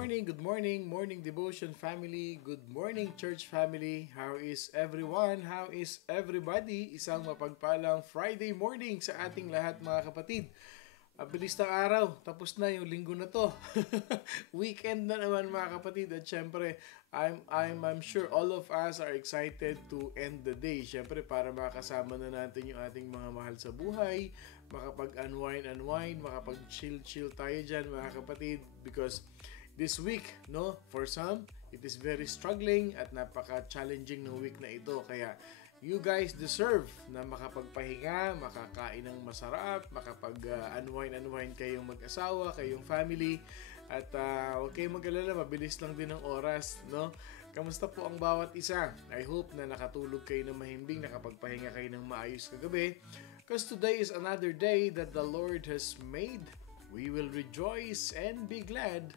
morning devotion family, good morning church family. How is everyone? How is everybody? Isang mapagpalang Friday morning sa ating lahat mga kapatid. Ang bilis ng araw, tapos na yung linggo na to. Weekend na naman mga kapatid at syempre I'm sure all of us are excited to end the day. Syempre para makasama na natin yung ating mga mahal sa buhay, makapag-unwind, makapag-chill tayo dyan mga kapatid, because this week, no, for some, it is very struggling at napaka-challenging ng week na ito. Kaya you guys deserve na makapagpahinga, makakain ng masarap, makapag-unwind kayong mag-asawa, kayong family. At huwag kayong mag-alala, mabilis lang din ang oras, no? Kamusta po ang bawat isa? I hope na nakatulog kayo ng mahimbing, nakapagpahinga kayo ng maayos kagabi. Because today is another day that the Lord has made. We will rejoice and be glad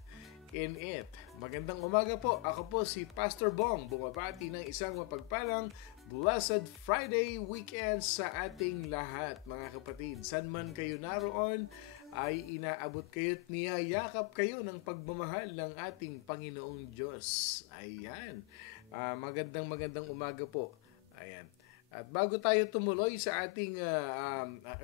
in it. Magandang umaga po. Ako po si Pastor Bong, bumabati ng isang mapagpalang Blessed Friday weekend sa ating lahat mga kapatid. San man kayo naroon ay inaabot kayo't niyayakap kayo ng pagmamahal ng ating Panginoong Diyos. Ayan. Magandang umaga po. Ayan. At bago tayo tumuloy sa ating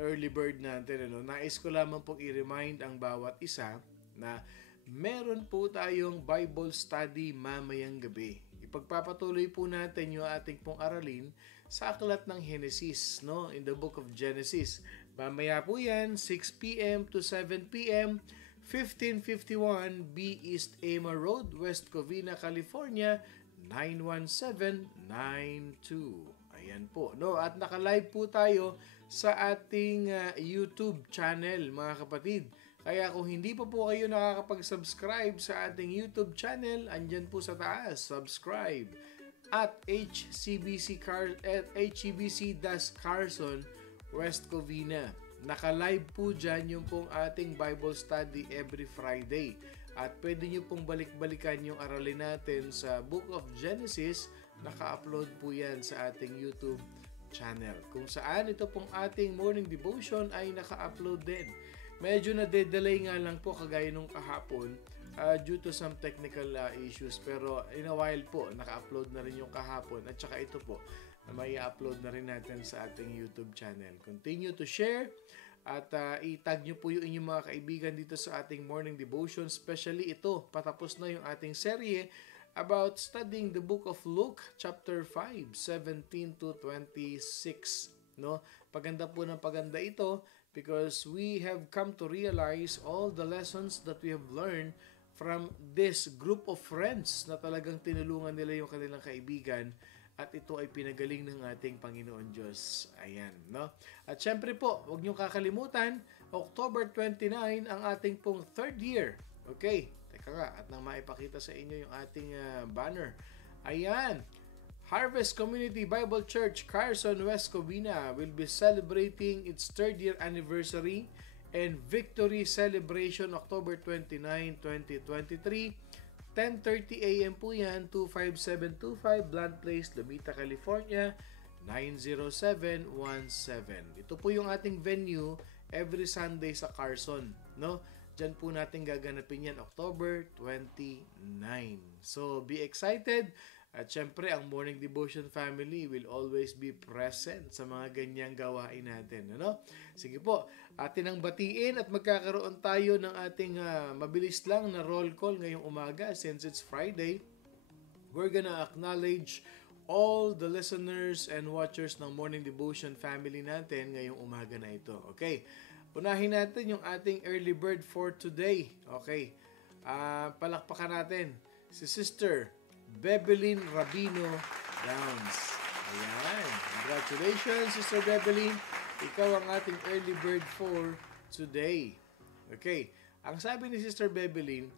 early bird natin, nais ko lamang pong i-remind ang bawat isa na meron po tayong Bible study mamayang gabi. Ipagpapatuloy po natin yung ating pong aralin sa aklat ng Genesis, no? In the book of Genesis. Mamaya po yan, 6 p.m. to 7 p.m., 1551 B East Ama Road, West Covina, California, 91792. Ayan po, no? At naka-live po tayo sa ating YouTube channel, mga kapatid. Kaya kung hindi pa po kayo nakakapag-subscribe sa ating YouTube channel, andyan po sa taas, subscribe at HCBC-Carson, West Covina. Naka-live po dyan yung pong ating Bible study every Friday. At pwede nyo pong balik-balikan yung aralin natin sa Book of Genesis. Naka-upload po yan sa ating YouTube channel. Kung saan ito pong ating morning devotion ay naka-upload din. Medyo na-delay nga lang po kagaya nung kahapon due to some technical issues. Pero in a while po, naka-upload na rin yung kahapon. At saka ito po, na may upload na rin natin sa ating YouTube channel. Continue to share at itag nyo po yung inyong mga kaibigan dito sa ating morning devotion. Especially ito, patapos na yung ating serye about studying the book of Luke, chapter 5, 17 to 26. No? Paganda po ng paganda ito because we have come to realize all the lessons that we have learned from this group of friends na talagang tinulungan nila yung kanilang kaibigan at ito ay pinagaling ng ating Panginoon Diyos. Ayan, no? At syempre po, huwag niyong kakalimutan, October 29 ang ating pong third year. Okay, teka nga, at nang maipakita sa inyo yung ating banner. Ayan, Harvest Community Bible Church, Carson, West Covina will be celebrating its third year anniversary and victory celebration October 29, 2023. 10:30 a.m. po yan, 25725 Blunt Place, Lomita, California, 90717. Ito po yung ating venue every Sunday sa Carson, no? Diyan po natin gaganapin yan October 29. So, be excited. At syempre, ang Morning Devotion family will always be present sa mga ganyang gawain natin. Ano? Sige po, atin ang batiin at magkakaroon tayo ng ating mabilis lang na roll call ngayong umaga since it's Friday. We're gonna acknowledge all the listeners and watchers ng Morning Devotion family natin ngayong umaga na ito. Okay, unahin natin yung ating early bird for today. Okay, palakpakan natin si Sister Bebelyn Rabino Downs. Ayan. Congratulations, Sister Bebelyn. Ikaw ang ating early bird for today. Okay. Ang sabi ni Sister Bebelyn,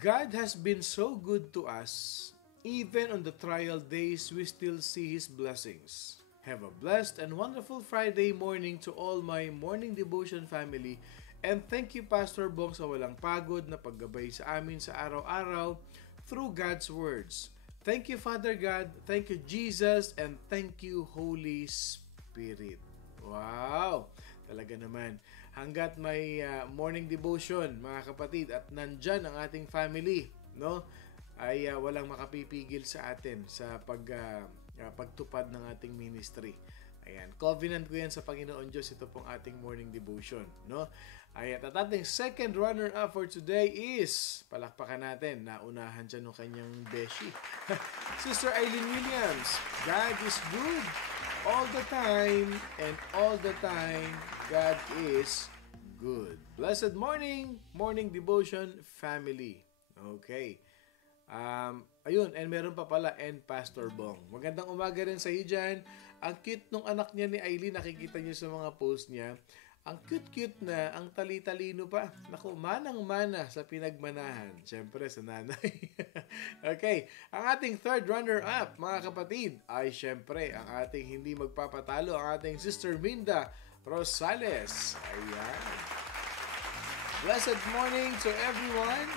God has been so good to us. Even on the trial days, we still see His blessings. Have a blessed and wonderful Friday morning to all my Morning Devotion family. And thank you, Pastor Bong, sa walang pagod na paggabay sa amin sa araw-araw through God's words. Thank you, Father God. Thank you, Jesus. And thank you, Holy Spirit. Wow! Talaga naman. Hanggat may morning devotion, mga kapatid, at nandyan ang ating family, no? Ay walang makapipigil sa atin sa pagtupad ng ating ministry. Ayan, covenant ko yan sa Panginoon Diyos, ito pong ating morning devotion, no? Ayan, at ating second runner-up for today is, palakpakan natin, naunahan siya ng kanyang beshi. Sister Eileen Williams, God is good all the time, and all the time, God is good. Blessed morning, morning devotion family. Okay. Ayun, and meron pa pala, and Pastor Bong. Magandang umaga rin sa iyo dyan. Ang cute nung anak niya ni Eileen, nakikita niyo sa mga post niya. Ang cute-cute na, ang tali-talino pa. Naku, manang-mana sa pinagmanahan. Siyempre, sa nanay. Okay, ang ating third runner-up, mga kapatid, ay siyempre, ang ating hindi magpapatalo, ang ating Sister Minda Rosales. Ayan. Blessed morning to everyone.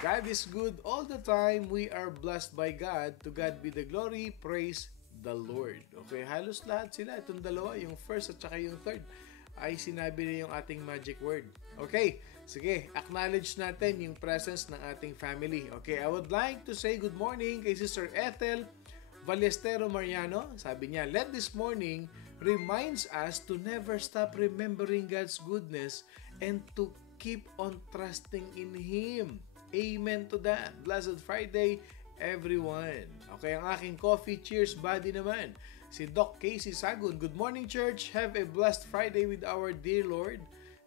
God is good all the time. We are blessed by God. To God be the glory. Praise the Lord. Okay, halos lahat sila. Itong dalawa, yung first at saka yung third, ay sinabi na yung ating magic word. Okay, sige, acknowledge natin yung presence ng ating family. Okay, I would like to say good morning kay Sister Ethel Ballestero Mariano. Sabi niya, let this morning reminds us to never stop remembering God's goodness and to keep on trusting in Him. Amen to that. Blessed Friday, everyone. Okay, ang aking coffee cheers buddy naman, si Doc Casey Sagun. Good morning, church. Have a blessed Friday with our dear Lord.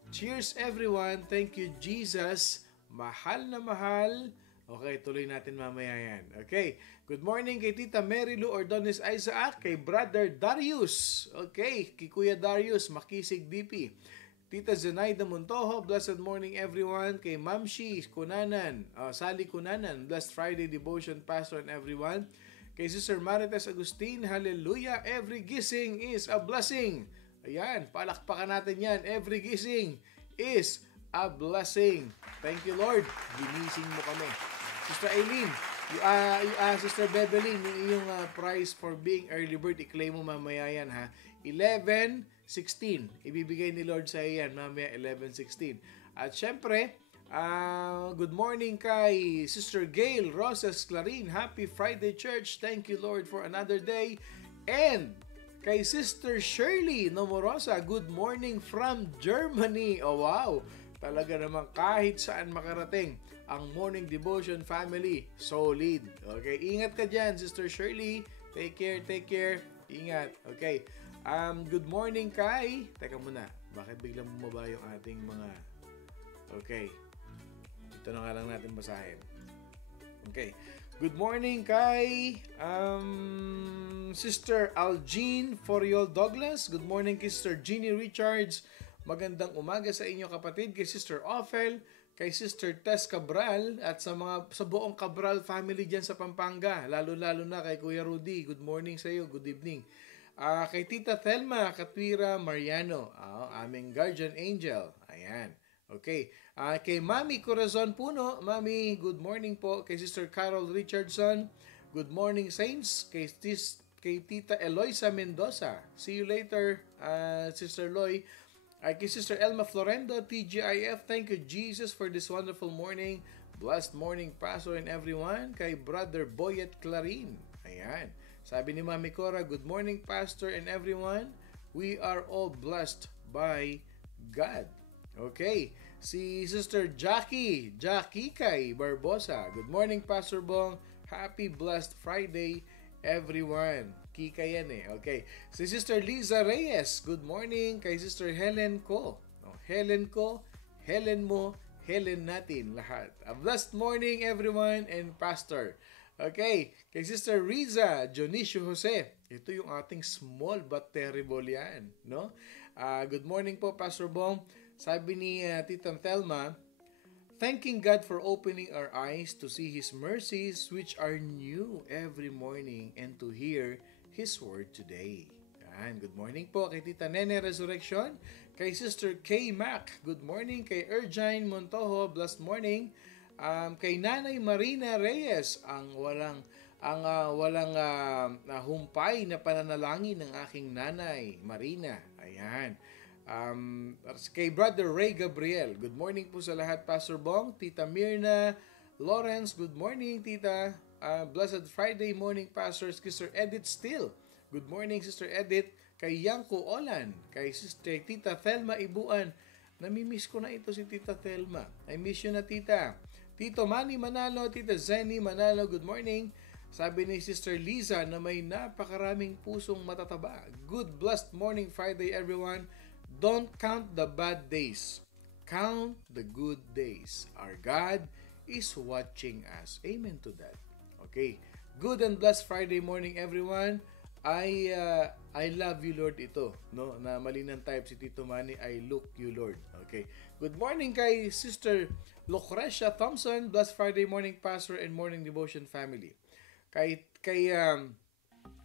Cheers, everyone. Thank you, Jesus. Mahal na mahal. Okay, tuloy natin mamaya yan. Okay, good morning kay Tita Mary Lou Ordones Isaac, kay Brother Darius. Okay, kay Kuya Darius, Makisig DP. Tita Zenaida Montojo, blessed morning everyone. Kay Mamshi Kunanan, Sally Kunanan, blessed Friday devotion pastor and everyone. Kay Sister Marites Agustin, hallelujah, every gising is a blessing. Ayan, palakpakan natin yan. Every gising is a blessing. Thank you, Lord. Ginising mo kami. Sister Eileen, Sister Beverly, yung prize for being early bird, i-claim mo mamaya yan, ha? 11:16. Ibibigay ni Lord sa iyan mamaya 11:16. At syempre, good morning kay Sister Gail Roses Clarin. Happy Friday, church. Thank you, Lord, for another day. And kay Sister Shirley Nomorosa, good morning from Germany. Oh, wow. Talaga naman kahit saan makarating ang morning devotion family. Solid. Okay, ingat ka dyan, Sister Shirley. Take care. Ingat. Okay. Good morning kay... Teka muna. Bakit biglang bumaba yung ating mga... Okay. Ito na nga lang natin basahin. Okay. Good morning kay Sister Aljean Foriol Douglas. Good morning kay Sister Jeannie Richards. Magandang umaga sa inyo kapatid. Kay Sister Ophel, kay Sister Tess Cabral, at sa buong Cabral family dyan sa Pampanga. Lalo-lalo na kay Kuya Rudy. Good morning sa iyo. Good evening. Kay Tita Thelma Katwira Mariano, aming guardian angel. Ayan. Okay. Kay Mami Corazon Puno, Mami, good morning po. Kay Sister Carol Richardson, good morning, Saints. Kay Tita Eloisa Mendoza, see you later, Sister Loy. Kay Sister Elma Florendo, TGIF, thank you, Jesus, for this wonderful morning. Blessed morning, Pastor and everyone. Kay Brother Boyet Clarin. Ayan. Sabi ni Mami Cora, good morning, Pastor and everyone. We are all blessed by God. Okay, si Sister Jackie Kay Barbosa. Good morning, Pastor Bong. Happy blessed Friday, everyone. Kika yan eh. Okay. Si Sister Liza Reyes. Good morning kay Sister Helen Ko. Helen Ko, Helen mo, Helen natin lahat. A blessed morning, everyone, and Pastor. Okay. Kay Sister Riza Dionisio Jose. Ito yung ating small but terrible yan. No? Good morning po, Pastor Bong. Sabi ni Tita Thelma, thanking God for opening our eyes to see His mercies which are new every morning and to hear His word today. Yan. Good morning po kay Tita Nene Resurrection, kay Sister K. Mac. Good morning kay Ergine Montojo. Blessed morning. Kay Nanay Marina Reyes, ang walang humpay na pananalangin ng aking nanay, Marina. Ayan. Kay Brother Ray Gabriel, good morning po sa lahat, Pastor Bong. Tita Mirna Lawrence, good morning, Tita. Blessed Friday morning, Pastor. Sister Edith Steele, good morning, Sister Edith. Kay Yanko Olan, kay Sister Tita Thelma Ibuan. Namimiss ko na ito si Tita Thelma. I miss you na, Tita. Tito Manny Manalo, Tita Zenny Manalo, good morning. Sabi ni Sister Liza na may napakaraming pusong matataba. Good blessed morning Friday, everyone. Don't count the bad days. Count the good days. Our God is watching us. Amen to that. Okay. Good and blessed Friday morning, everyone. I love you, Lord, ito, no? Na malinang type si Tito Manny, I look you, Lord. Okay. Good morning kay Sister Lucrecia Thompson, blessed Friday morning, Pastor and morning devotion family. Kay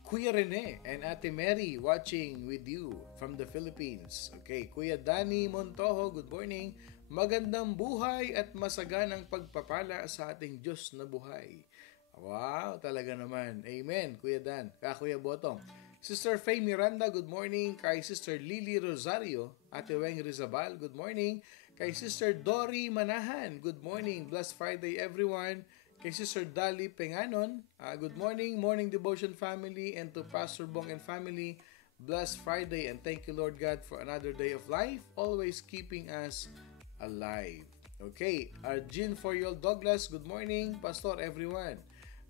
Kuya Rene and Ate Mary watching with you from the Philippines. Okay, Kuya Danny Montojo, good morning. Magandang buhay at masaganang pagpapala sa ating Diyos na buhay. Wow, talaga naman. Amen, Kuya Dan. Kuya Botong. Sister Faye Miranda, good morning. Kay Sister Lily Rosario, Ate Weng Rizabal, good morning. Kay Sister Dory Manahan, good morning. Blessed Friday, everyone. Kay Sister Dali Penganon, good morning, morning devotion family, and to Pastor Bong and family, blessed Friday, and thank you, Lord God, for another day of life, always keeping us alive. Okay, Jean Foriol Douglas, good morning, Pastor, everyone.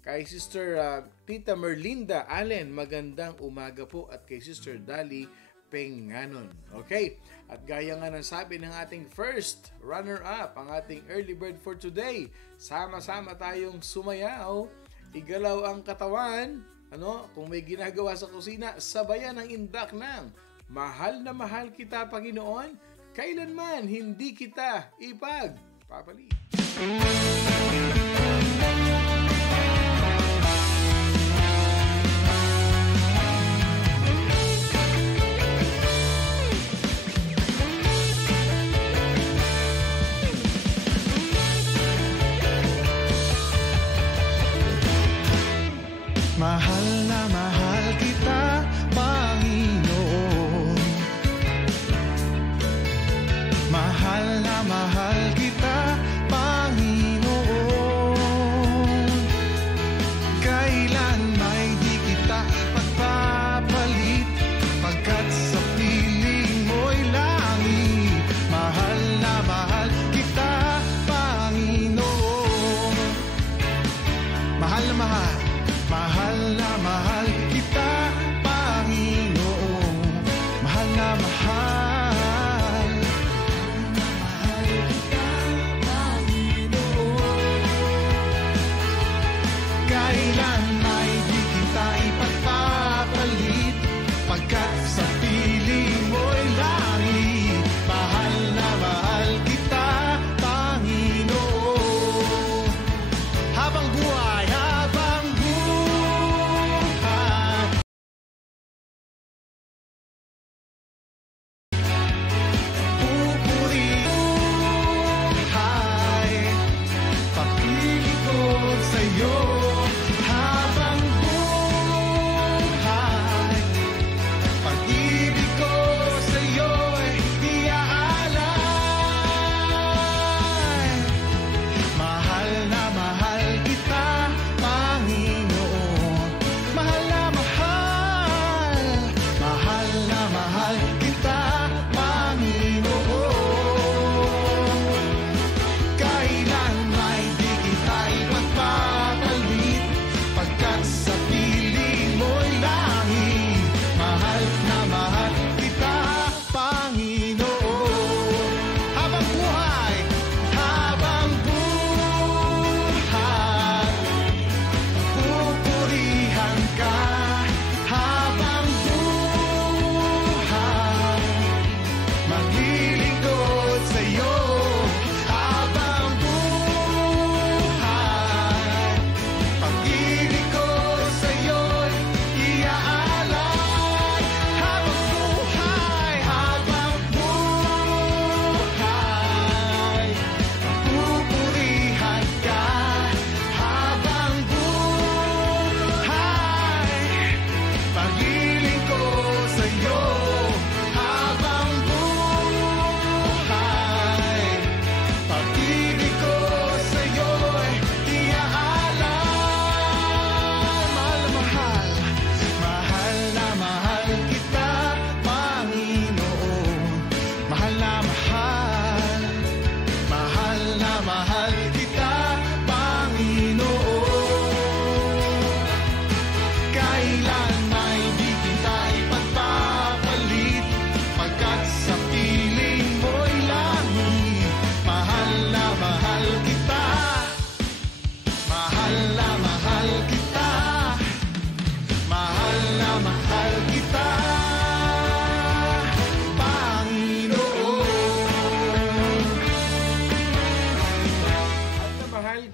Kay Sister Tita Merlinda Allen, magandang umaga po, at kay Sister Dali Penganon. Okay, at gaya nga ng sabi ng ating first runner-up, ang ating early bird for today, sama-sama tayong sumayaw, igalaw ang katawan, kung may ginagawa sa kusina, sabayan ang indak ng mahal na mahal kita, Panginoon, kailanman hindi kita ipagpapalit. Mahal na mahal kita, Panginoon. Mahal na mahal kita, Panginoon. Kailan may di kita ipagpapalit, pagkat sa piling mo'y langit. Mahal na mahal kita, Panginoon. Mahal na mahal. Mahal na mahal kita, Panginoon. Mahal na mahal. Mahal kita, Panginoon. Kailan may di kita ipagpapalit, pagkat sa piling mo'y langit. Mahal na mahal kita, Panginoon. Habang buhay,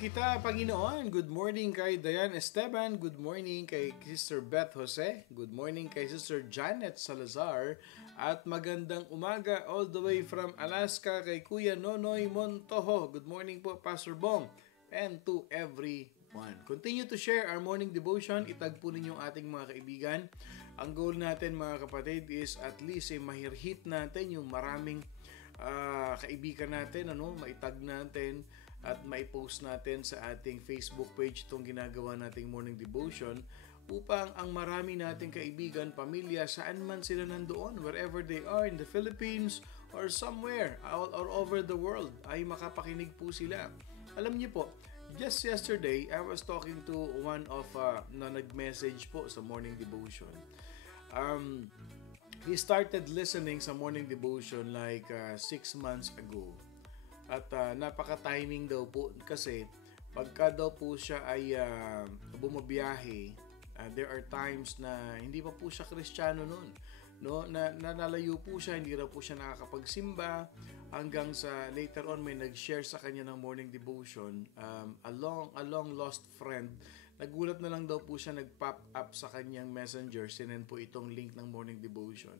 kita, Panginoon. Good morning kay Dayan Esteban. Good morning kay Sister Beth Jose. Good morning kay Sister Janet Salazar. At magandang umaga all the way from Alaska kay Kuya Nonoy Montoho. Good morning po, Pastor Bong. And to everyone. Continue to share our morning devotion. Itag po ninyo ating mga kaibigan. Ang goal natin, mga kapatid, is at least mahirhit natin yung maraming kaibigan natin, maitag natin at maipost natin sa ating Facebook page itong ginagawa nating morning devotion upang ang marami nating kaibigan, pamilya, saan man sila nandoon, wherever they are in the Philippines or somewhere all over the world, ay makapakinig po sila. Alam niyo po, just yesterday, I was talking to one of na nag-message po sa morning devotion. He started listening sa morning devotion like 6 months ago. At napaka-timing daw po kasi pagka daw po siya ay bumabiyahe, there are times na hindi pa po siya Kristiyano noon. No, nalalayo po siya, hindi raw po siya nakakapagsimba hanggang sa later on may nag-share sa kanya ng morning devotion, a long lost friend. Nagulat na lang daw po siya, nag-pop up sa kanyang messenger, sinend po itong link ng morning devotion.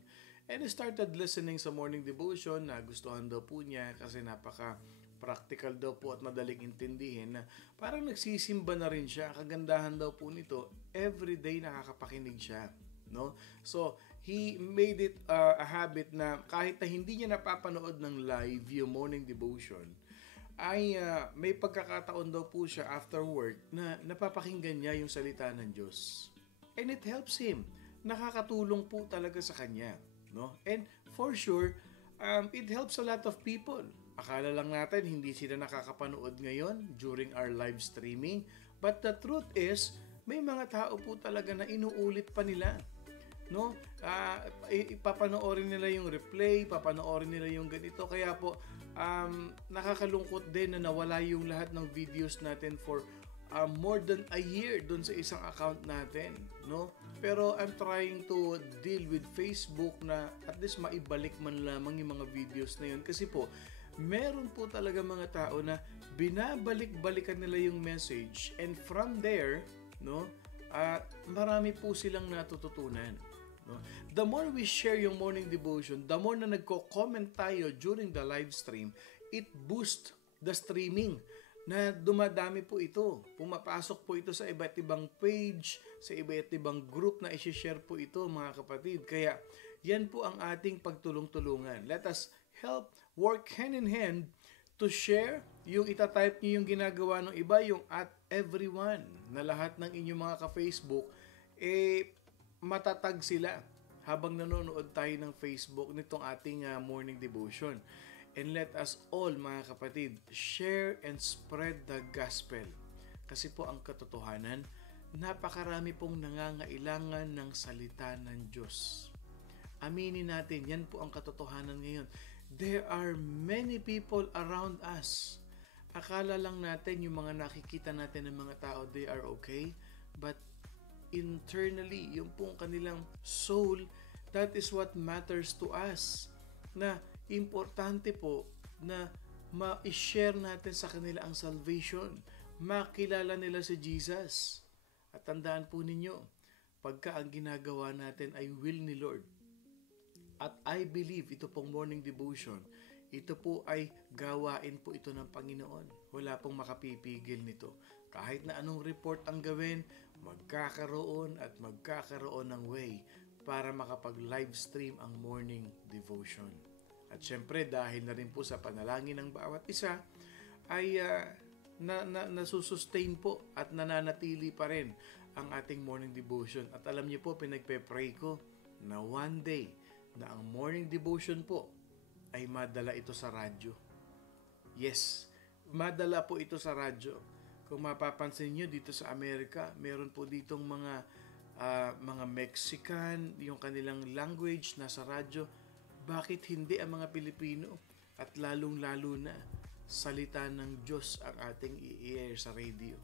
And he started listening sa morning devotion, nagustuhan daw po niya kasi napaka-practical daw po at madaling intindihin na parang nagsisimba na rin siya. Kagandahan daw po nito, everyday nakakapakinig siya. No? So, he made it a habit na kahit na hindi niya napapanood ng live yung morning devotion, ay may pagkakataon daw po siya after work na napapakinggan niya yung salita ng Diyos. And it helps him. Nakakatulong po talaga sa kanya. No? And for sure, it helps a lot of people. Akala lang natin hindi sila nakakapanood ngayon during our live streaming. But the truth is, may mga tao po talaga na inuulit pa nila. No? Ipapanoorin nila yung replay, papanoorin nila yung ganito. Kaya po, nakakalungkot din na nawala yung lahat ng videos natin for more than a year dun sa isang account natin, no? Pero I'm trying to deal with Facebook na at least maibalik man lamang yung mga videos na yun kasi po meron po talaga mga tao na binabalik-balikan nila yung message and from there, no, marami po silang natututunan. No? The more we share yung morning devotion, the more na nagko-comment tayo during the live stream, it boosts the streaming na dumadami po ito. Pumapasok po ito sa iba't ibang page, sa iba't ibang group na i-share po ito, mga kapatid. Kaya yan po ang ating pagtulong-tulungan. Let us help work hand in hand to share yung itatype niyo yung ginagawa ng iba, yung at everyone, na lahat ng inyong mga ka-Facebook, matatag sila habang nanonood tayo ng Facebook nitong ating morning devotion. And let us all, mga kapatid, share and spread the gospel. Kasi po ang katotohanan, napakarami pong nangangailangan ng salita ng Diyos. Aminin natin, yan po ang katotohanan ngayon. There are many people around us. Akala lang natin yung mga nakikita natin ng mga tao, they are okay. But internally, yung pong kanilang soul, that is what matters to us. Na importante po na ma-share natin sa kanila ang salvation. Makilala nila si Jesus. At tandaan po ninyo, pagka ang ginagawa natin ay will ni Lord. At I believe ito pong morning devotion, ito po ay gawain po ito ng Panginoon. Wala pong makapipigil nito. Kahit na anong report ang gawin, magkakaroon ng way para makapag-live stream ang morning devotion. At syempre, dahil na rin po sa panalangin ng bawat isa, ay nasusustain po at nananatili pa rin ang ating morning devotion. At alam niyo po, pinagpe-pray ko na one day na ang morning devotion po ay madala ito sa radyo. Yes, madala po ito sa radyo. Kung mapapansin nyo dito sa Amerika, meron po ditong mga Mexican, yung kanilang language nasa radyo. Bakit hindi ang mga Pilipino? At lalong-lalo na, salita ng Diyos ang ating i-air sa radio.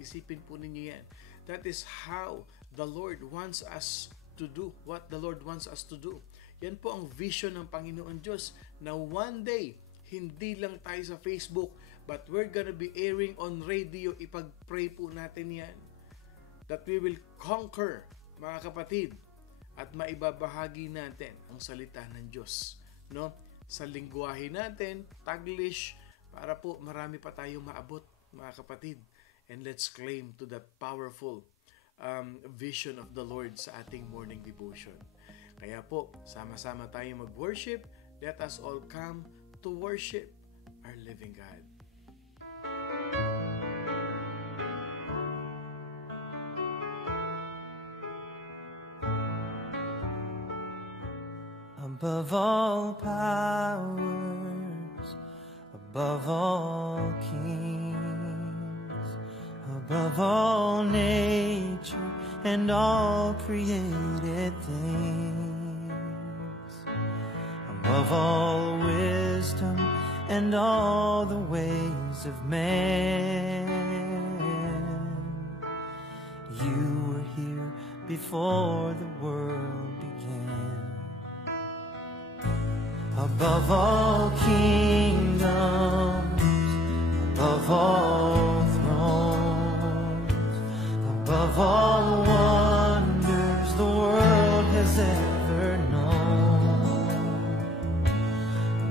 Isipin po ninyo yan. That is how the Lord wants us to do. What the Lord wants us to do. Yan po ang vision ng Panginoon Diyos na one day, hindi lang tayo sa Facebook, but we're gonna be airing on radio. Ipag-pray po natin yan that we will conquer, mga kapatid, at maibabahagi natin ang salita ng Diyos, no? Sa lingwahe natin, Taglish, para po marami pa tayong maabot, mga kapatid. And let's claim to that powerful vision of the Lord sa ating morning devotion. Kaya po, sama-sama tayong mag-worship. Let us all come to worship our living God. Above all powers, above all kings, above all nature and all created things, above all wisdom and all the ways of man, you were here before the world began. Above all kingdoms, above all thrones, above all wonders the world has ever known,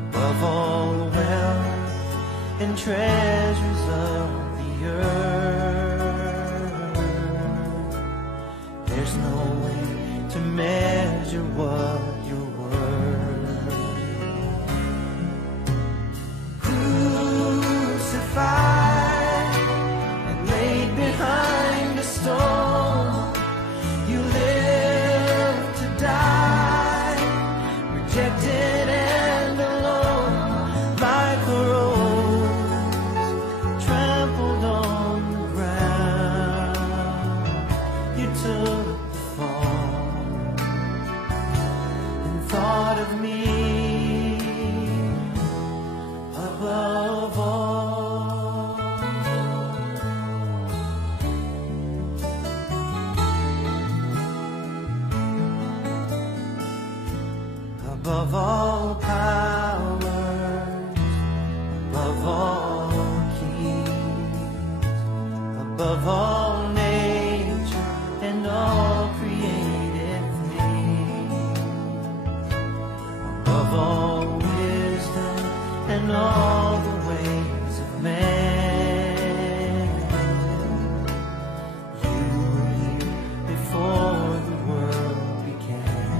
above all wealth and treasures of the earth, there's no way to measure what you're worth. And laid behind a stone, you lived to die, rejected and alone, like a rose trampled on the ground. You took the fall and thought of me above all. Above all powers, above all kings, above all nature and all created things, above all wisdom and all the ways of man, you were here before the world began.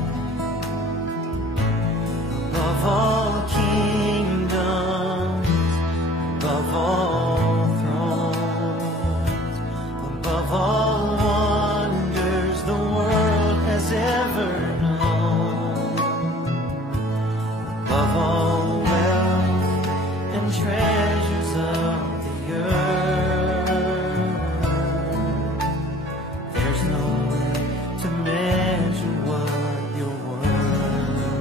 Above all kingdoms, above all thrones, above all wonders the world has ever known, above all wealth and treasures of the earth, there's no way to measure what you're worth.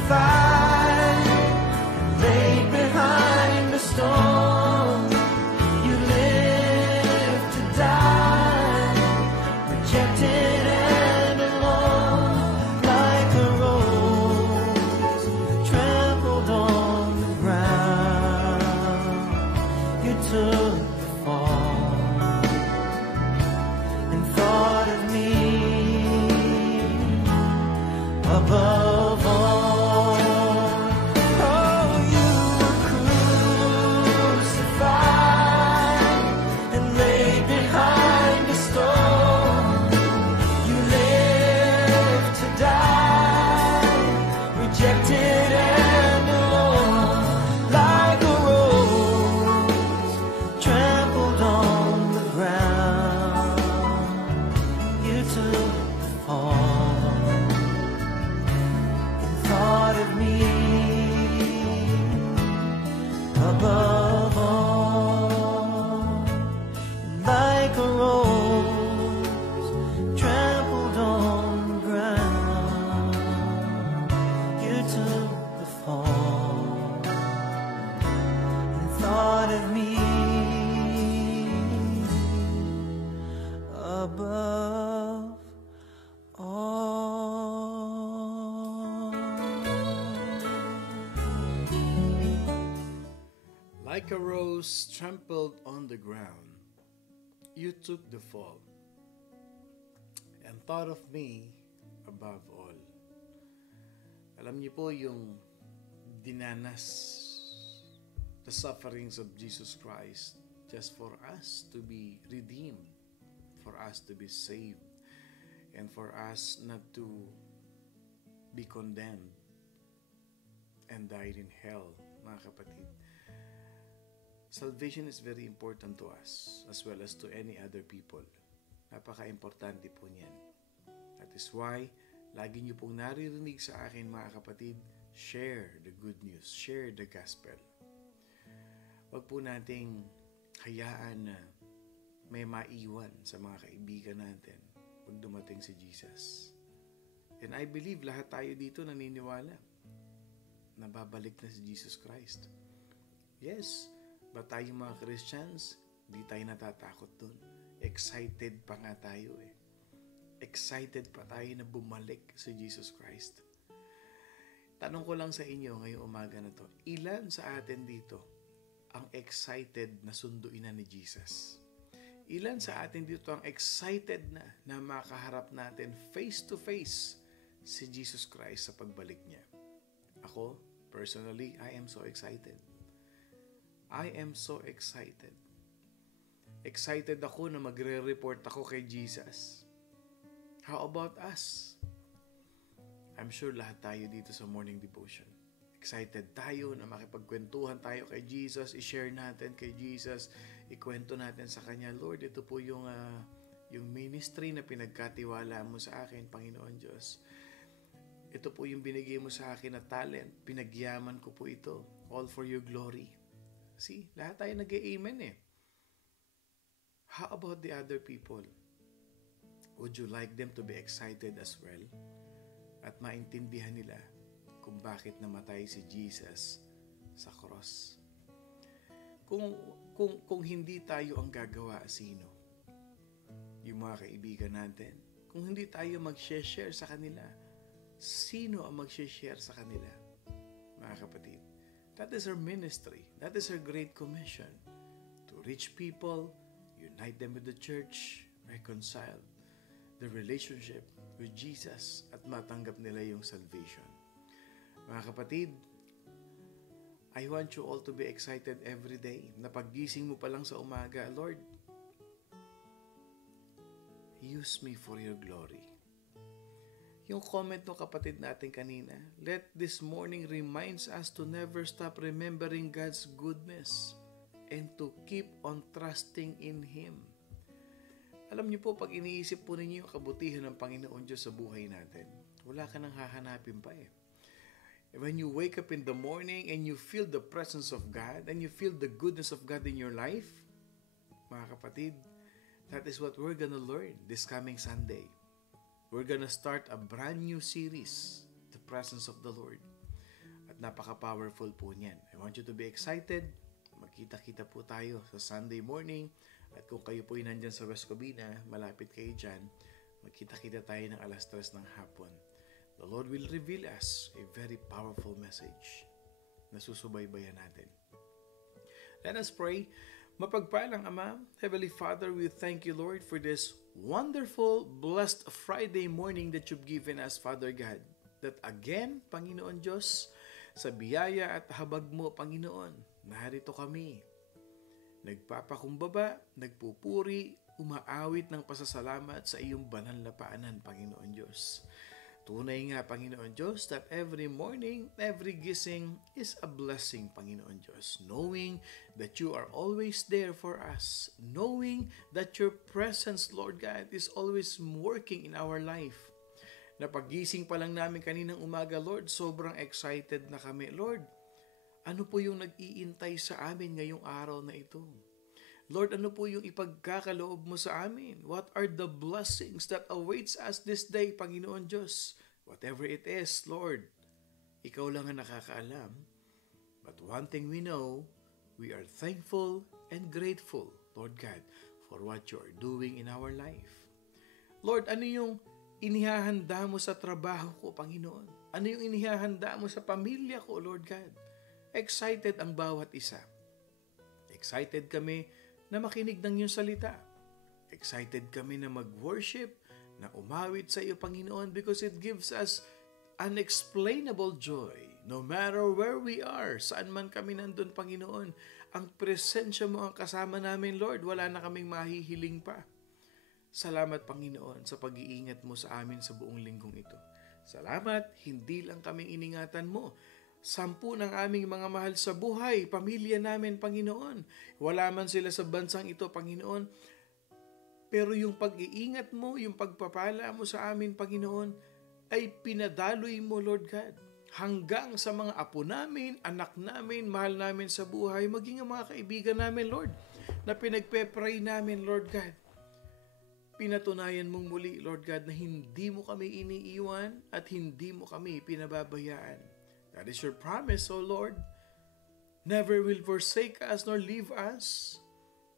Crucified, laid behind the stone, you lived to die, rejected and alone, like a rose trampled on the ground. You took the fall and thought of me above all. Oh, you were crucified and laid behind a stone. You lived to die, rejected and alone, like a rose trampled on the ground. You took the fall Like a rose trampled on the ground, you took the fall and thought of me above all. Alam niyo po yung dinanas the sufferings of Jesus Christ just for us to be redeemed, for us to be saved, and for us not to be condemned and died in hell, mga kapatid. Salvation is very important to us as well as to any other people. Napaka-importante po niyan. That is why, lagi niyo pong naririnig sa akin, mga kapatid, share the good news, share the gospel. Huwag po nating hayaan na may maiwan sa mga kaibigan natin pag dumating si Jesus. And I believe lahat tayo dito naniniwala na babalik na si Jesus Christ. Yes, but tayo mga Christians, di tayo natatakot dun. Excited pa nga tayo eh. Excited pa tayo na bumalik si Jesus Christ. Tanong ko lang sa inyo ngayong umaga na to, ilan sa atin dito ang excited na sunduin na ni Jesus? Ilan sa atin dito ang excited na makaharap natin face to face si Jesus Christ sa pagbalik niya? Ako, personally, I am so excited. I am so excited. Excited ako na magre-report ako kay Jesus. How about us? I'm sure lahat tayo dito sa morning devotion. Excited tayo na makipagkwentuhan tayo kay Jesus, i-share natin kay Jesus, ikwento natin sa Kanya, Lord, ito po yung ministry na pinagkatiwala mo sa akin, Panginoon Diyos. Ito po yung binigay mo sa akin na talent, pinagyaman ko po ito, all for your glory. See, lahat tayo nag-amen eh. How about the other people? Would you like them to be excited as well? At maintindihan nila kung bakit namatay si Jesus sa cross. Kung hindi tayo ang gagawa, sino? Yung mga kaibigan natin. Kung hindi tayo mag-share sa kanila, sino ang mag-share sa kanila? Mga kapatid, that is our ministry. That is our great commission. To reach people, unite them with the church, reconcile the relationship with Jesus at matanggap nila yung salvation. Mga kapatid, I want you all to be excited every day. Na paggising mo pa lang sa umaga, Lord, use me for your glory. Yung comment ng kapatid natin kanina, let this morning reminds us to never stop remembering God's goodness and to keep on trusting in Him. Alam niyo po, pag iniisip po ninyo yung kabutihan ng Panginoon Diyos sa buhay natin, wala ka nang hahanapin pa eh. When you wake up in the morning and you feel the presence of God and you feel the goodness of God in your life, mga kapatid, that is what we're gonna learn this coming Sunday. We're gonna start a brand new series, The Presence of the Lord. At napaka-powerful po niyan. I want you to be excited. Magkita-kita po tayo sa Sunday morning. At kung kayo po ay nandyan sa West Covina, malapit kayo dyan, magkita-kita tayo ng 3:00 ng hapon. The Lord will reveal us a very powerful message na susubaybayan natin. Let us pray. Mapagpalang Ama, Heavenly Father, we thank you, Lord, for this wonderful, blessed Friday morning that you've given us, Father God. That again, Panginoon Diyos, sa biyaya at habag mo, Panginoon, narito kami. Nagpapakumbaba, nagpupuri, umaawit ng pasasalamat sa iyong banal na paanan, Panginoon Diyos. Tunay nga, Panginoon Diyos, that every morning, every gising is a blessing, Panginoon Diyos. Knowing that you are always there for us. Knowing that your presence, Lord God, is always working in our life. Napagising pa lang namin kaninang umaga, Lord, sobrang excited na kami. Lord, ano po yung nag-iintay sa amin ngayong araw na ito? Lord, ano po yung ipagkakaloob mo sa amin? What are the blessings that awaits us this day, Panginoon Diyos? Whatever it is, Lord, ikaw lang ang nakakaalam. But one thing we know, we are thankful and grateful, Lord God, for what you are doing in our life. Lord, ano yung inihahanda mo sa trabaho ko, Panginoon? Ano yung inihahanda mo sa pamilya ko, Lord God? Excited ang bawat isa. Excited kami na makinig ng iyong salita. Excited kami na mag-worship, na umawit sa iyo, Panginoon, because it gives us unexplainable joy. No matter where we are, saan man kami nandun, Panginoon, ang presensya mo ang kasama namin, Lord. Wala na kaming mahihiling pa. Salamat, Panginoon, sa pag-iingat mo sa amin sa buong linggong ito. Salamat, hindi lang kaming iningatan mo. 10 ng aming mga mahal sa buhay, pamilya namin, Panginoon. Wala man sila sa bansang ito, Panginoon. Pero yung pag-iingat mo, yung pagpapala mo sa amin, Panginoon, ay pinadaloy mo, Lord God. Hanggang sa mga apo namin, anak namin, mahal namin sa buhay, maging ang mga kaibigan namin, Lord, na pinagpe-pray namin, Lord God. Pinatunayan mong muli, Lord God, na hindi mo kami iniiwan at hindi mo kami pinababayaan. That is your promise, O Lord. Never will forsake us nor leave us,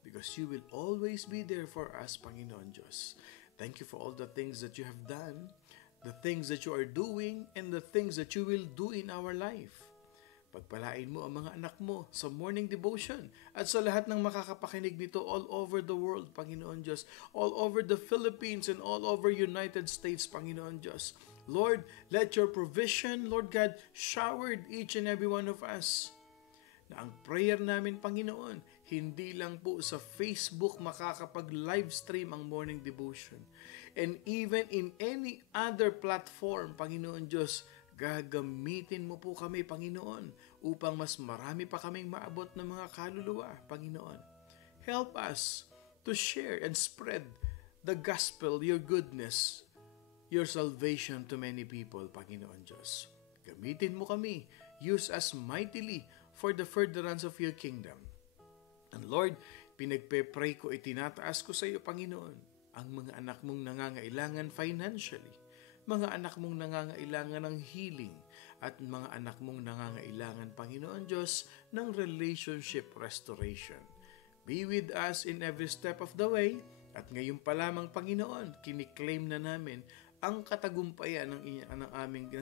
because you will always be there for us, Panginoon Diyos. Thank you for all the things that you have done, the things that you are doing, and the things that you will do in our life. Pagpalain mo ang mga anak mo sa morning devotion at sa lahat ng makakapakinig nito all over the world, Panginoon Diyos. All over the Philippines and all over United States, Panginoon Diyos. Lord, let your provision, Lord God, showered each and every one of us. Na ang prayer namin, Panginoon, hindi lang po sa Facebook makakapag-live stream ang morning devotion. And even in any other platform, Panginoon Diyos, gagamitin mo po kami, Panginoon, upang mas marami pa kaming maabot ng mga kaluluwa, Panginoon. Help us to share and spread the gospel, your goodness, your salvation to many people, Panginoon Diyos. Gamitin mo kami, use us mightily for the furtherance of your kingdom. And Lord, pinagpe-pray ko, itinataas ko sa iyo, Panginoon, ang mga anak mong nangangailangan financially, mga anak mong nangangailangan ng healing, at mga anak mong nangangailangan, Panginoon Diyos, ng relationship restoration. Be with us in every step of the way, at ngayon pa lamang, Panginoon, kiniklaim na namin ang katagumpayan ng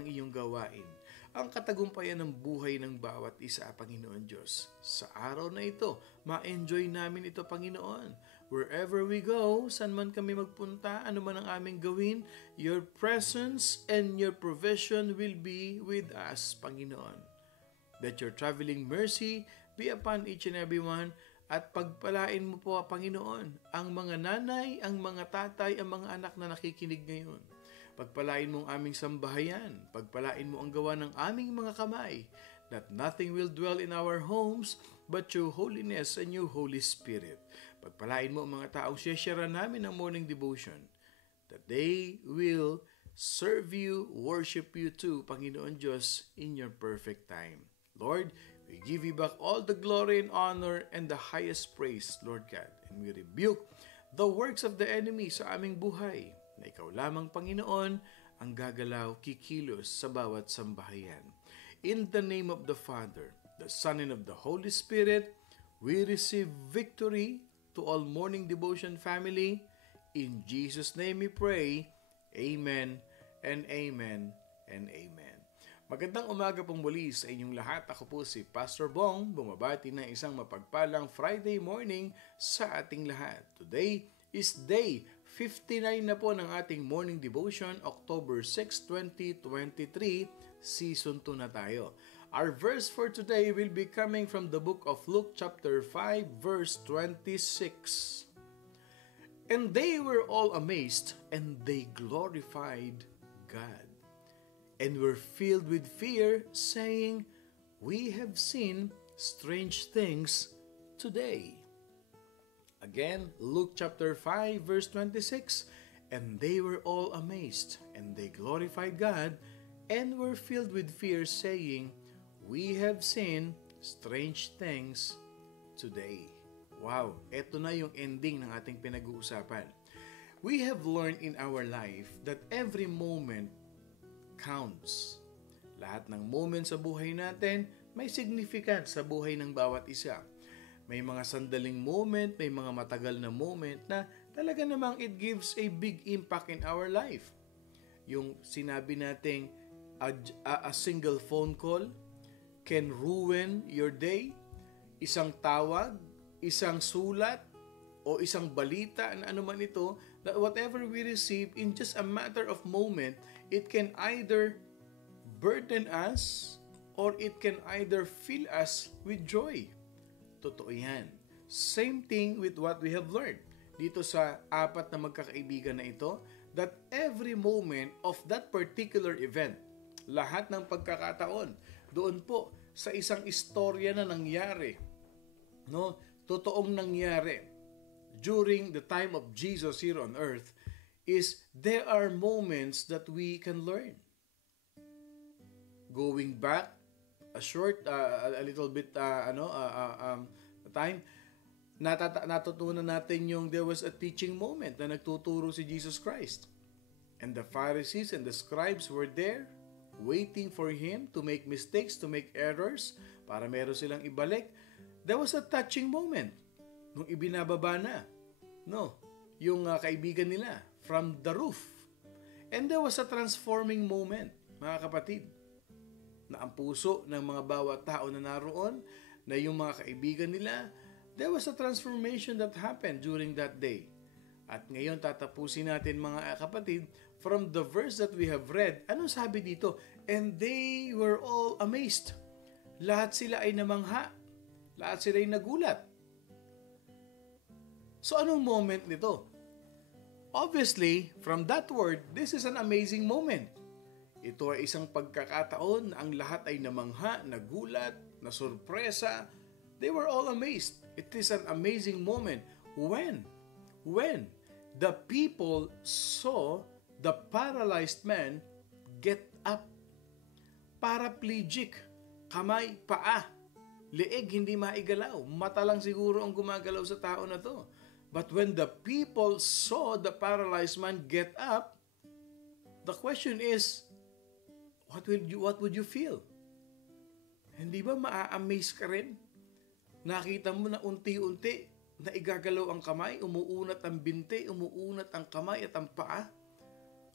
iyong gawain, ang katagumpayan ng buhay ng bawat isa, Panginoon Diyos. Sa araw na ito, ma-enjoy namin ito, Panginoon. Wherever we go, saan man kami magpunta, ano man ang aming gawin, your presence and your provision will be with us, Panginoon. Let your traveling mercy be upon each and every one, at pagpalain mo po, Panginoon, ang mga nanay, ang mga tatay, ang mga anak na nakikinig ngayon. Pagpalain mo ang aming sambahayan, pagpalain mo ang gawa ng aming mga kamay, that nothing will dwell in our homes but your holiness and your Holy Spirit. Pagpalain mo ang mga taong share namin ng morning devotion, that they will serve you, worship you too, Panginoon Diyos, in your perfect time. Lord, we give you back all the glory and honor and the highest praise, Lord God. And we rebuke the works of the enemy sa aming buhay, na ikaw lamang, Panginoon, ang gagalaw, kikilos sa bawat sambahayan. In the name of the Father, the Son, and of the Holy Spirit, we receive victory to all morning devotion family. In Jesus' name we pray. Amen and amen and amen. Magandang umaga pong muli sa inyong lahat. Ako po si Pastor Bong, bumabati ng isang mapagpalang Friday morning sa ating lahat. Today is day 59 na po ng ating morning devotion, October 6, 2023, Season 2 na tayo. Our verse for today will be coming from the book of Luke chapter 5, verse 26. And they were all amazed, and they glorified God, and were filled with fear, saying, We have seen strange things today. Again, Luke chapter 5, verse 26, and they were all amazed, and they glorified God, and were filled with fear, saying, We have seen strange things today. Wow, eto na yung ending ng ating pinag-uusapan. We have learned in our life that every moment counts. Lahat ng moments sa buhay natin may significance sa buhay ng bawat isa. May mga sandaling moment, may mga matagal na moment na talaga namang it gives a big impact in our life. Yung sinabi nating a single phone call can ruin your day. Isang tawag isang sulat o isang balita na ano man ito, that whatever we receive in just a matter of moment, it can either burden us or it can either fill us with joy. Totoo yan. Same thing with what we have learned dito sa apat na magkakaibigan na ito, that every moment of that particular event, lahat ng pagkakataon, doon po sa isang istorya na nangyari, no, totoong nangyari during the time of Jesus here on earth, is there are moments that we can learn. Going back a little bit time, natutunan natin yung there was a teaching moment na nagtuturo si Jesus Christ. And the Pharisees and the scribes were there waiting for him to make mistakes, to make errors, para meron silang ibalik. There was a touching moment nung ibinababa na, no, yung kaibigan nila from the roof. And there was a transforming moment, mga kapatid, na ang puso ng mga bawat tao na naroon, na yung mga kaibigan nila, there was a transformation that happened during that day. At ngayon tatapusin natin, mga kapatid, from the verse that we have read. Anong sabi dito? And they were all amazed. Lahat sila ay namangha. Lahat sila ay nagulat. So anong moment nito? Obviously, from that word, this is an amazing moment. Ito ay isang pagkakataon na ang lahat ay namangha, nagulat, nasurpresa. They were all amazed. It is an amazing moment. When the people saw the paralyzed man get up. Paraplegic, kamay, paa, leeg hindi maigalaw, mata lang siguro ang gumagalaw sa tao na to. But when the people saw the paralyzed man get up, the question is, what would you feel? Hindi ba maa-amaze ka rin? Nakita mo na unti-unti na igagalaw ang kamay, umuunat ang binti, umuunat ang kamay at ang paa?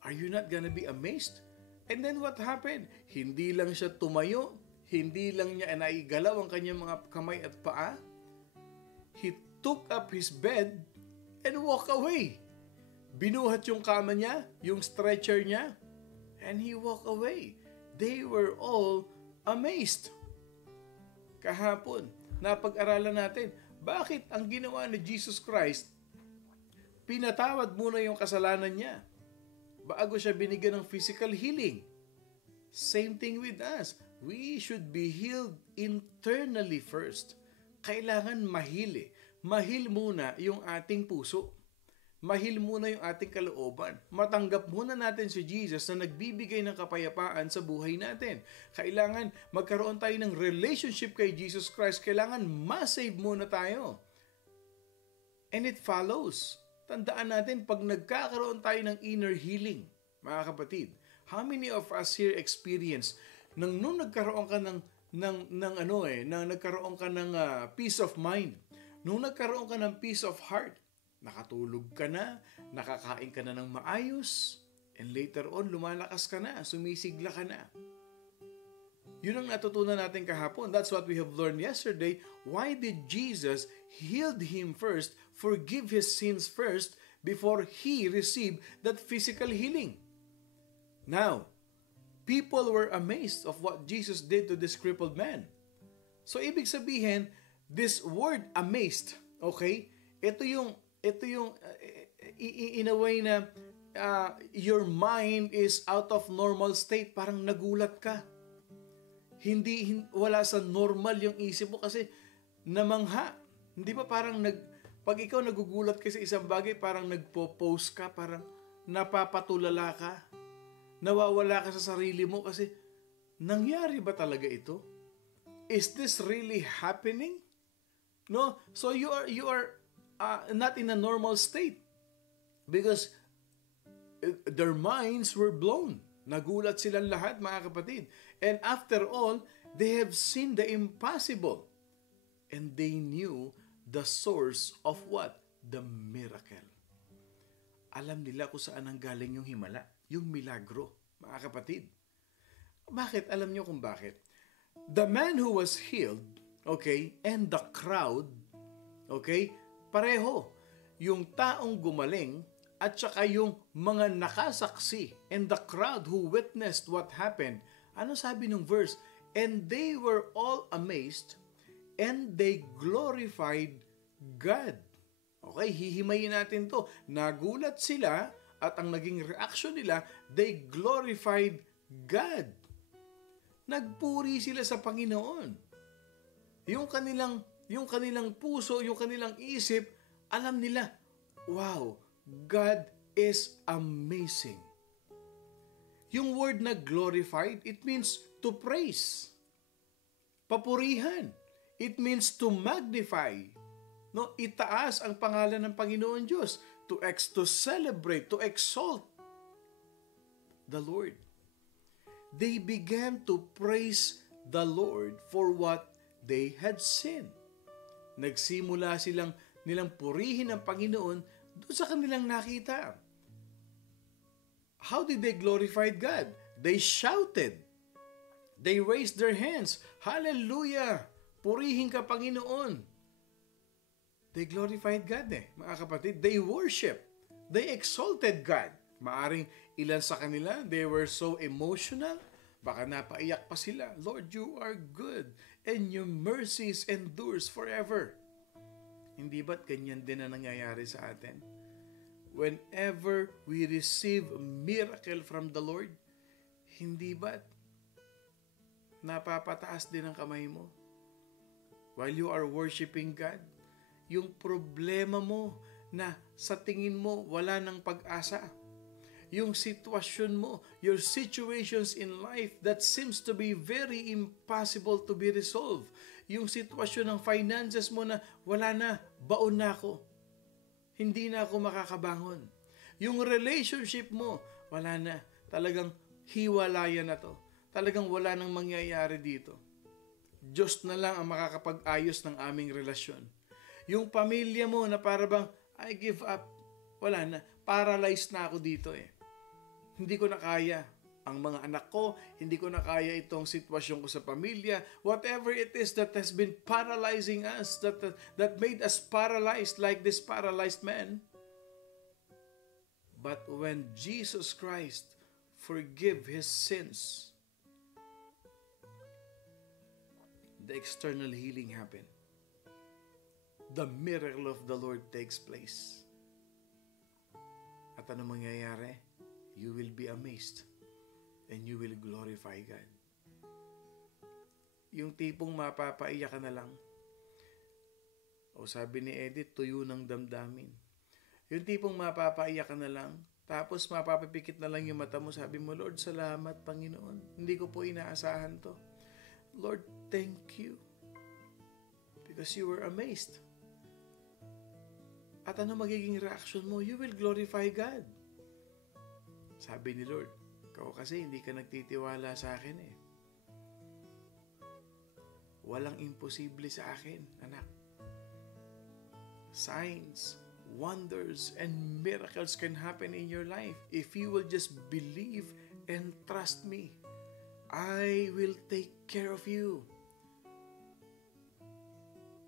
Are you not gonna be amazed? And then what happened? Hindi lang siya tumayo, hindi lang niya naigalaw ang kanyang mga kamay at paa. He took up his bed and walked away. Binuhat yung kama niya, yung stretcher niya, and he walked away. They were all amazed. Kahapon, napag-aralan natin, bakit ang ginawa ni Jesus Christ, pinatawad muna yung kasalanan niya bago siya binigyan ng physical healing. Same thing with us. We should be healed internally first. Kailangan mahili. Mahil muna yung ating puso. Mahil muna yung ating kalooban. Matanggap muna natin si Jesus na nagbibigay ng kapayapaan sa buhay natin. Kailangan magkaroon tayo ng relationship kay Jesus Christ. Kailangan ma-save muna tayo. And it follows. Tandaan natin, pag nagkakaroon tayo ng inner healing, mga kapatid, how many of us here experience nung nagkaroon ka nagkaroon ka ng peace of mind, nung nagkaroon ka ng peace of heart, nakatulog ka na, nakakain ka na ng maayos, and later on, lumalakas ka na, sumisigla ka na. Yun ang natutunan natin kahapon. That's what we have learned yesterday. Why did Jesus heal him first, forgive his sins first, before he received that physical healing? Now, people were amazed of what Jesus did to this crippled man. So, ibig sabihin, this word amazed, okay? Ito yung in a way na your mind is out of normal state, parang nagulat ka. Wala sa normal yung isip mo kasi namangha. Hindi ba parang pag ikaw nagugulat ka sa isang bagay, parang nagpo-pose ka, parang napapatulala ka, nawawala ka sa sarili mo kasi nangyari ba talaga ito? Is this really happening? No? So you are not in a normal state because their minds were blown. Nagulat silang lahat, mga kapatid. And after all, they have seen the impossible. And they knew the source of what? The miracle. Alam nila kung saan ang galing yung himala, yung milagro, mga kapatid. Bakit? Alam niyo kung bakit? The man who was healed, okay, and the crowd Okay? Pareho. Yung taong gumaling at saka yung mga nakasaksi and the crowd who witnessed what happened. Ano sabi ng verse? And they were all amazed and they glorified God. Okay, hihimayin natin to. Nagulat sila at ang naging reaction nila, they glorified God. Nagpuri sila sa Panginoon. Yung kanilang puso, yung kanilang isip, alam nila, wow, God is amazing. Yung word na glorified, it means to praise. Papurihan. It means to magnify. No, itaas ang pangalan ng Panginoon Diyos, to celebrate, to exalt the Lord. They began to praise the Lord for what they had seen. Nagsimula nilang purihin ang Panginoon doon sa kanilang nakita. How did they glorify God? They shouted. They raised their hands. Hallelujah! Purihin ka, Panginoon. They glorified God mga kapatid. They worship. They exalted God. Maaring ilan sa kanila, they were so emotional, baka napaiyak pa sila. Lord, you are good and your mercies endures forever. Hindi ba't ganyan din na nangyayari sa atin? Whenever we receive a miracle from the Lord, hindi ba't napapataas din ang kamay mo? While you are worshiping God, yung problema mo na sa tingin mo wala ng pag-asa. Yung sitwasyon mo, your situations in life that seems to be very impossible to be resolved. Yung sitwasyon ng finances mo na wala na, baon na ako. Hindi na ako makakabangon. Yung relationship mo, wala na. Talagang hiwalayan na to. Talagang wala nang mangyayari dito. Diyos na lang ang makakapag-ayos ng aming relasyon. Yung pamilya mo na para bang, I give up. Wala na. Paralyzed na ako dito Hindi ko na kaya. Ang mga anak ko, hindi ko na kaya itong sitwasyon ko sa pamilya. Whatever it is that has been paralyzing us, that made us paralyzed like this paralyzed man. But when Jesus Christ forgive his sins, the external healing happened. The miracle of the Lord takes place. At ano mangyayari? You will be amazed and you will glorify God. Yung tipong mapapaiyak ka na lang. O sabi ni Edith, tuyo ng damdamin. Yung tipong mapapaiyak ka na lang, tapos mapapipikit na lang yung mata mo, sabi mo, Lord, salamat Panginoon. Hindi ko po inaasahan to. Lord, thank you. Because you were amazed. At ano magiging reaction mo? You will glorify God. Sabi ni Lord, ikaw kasi hindi ka nagtitiwala sa akin Walang imposible sa akin, anak. Signs, wonders, and miracles can happen in your life if you will just believe and trust me. I will take care of you.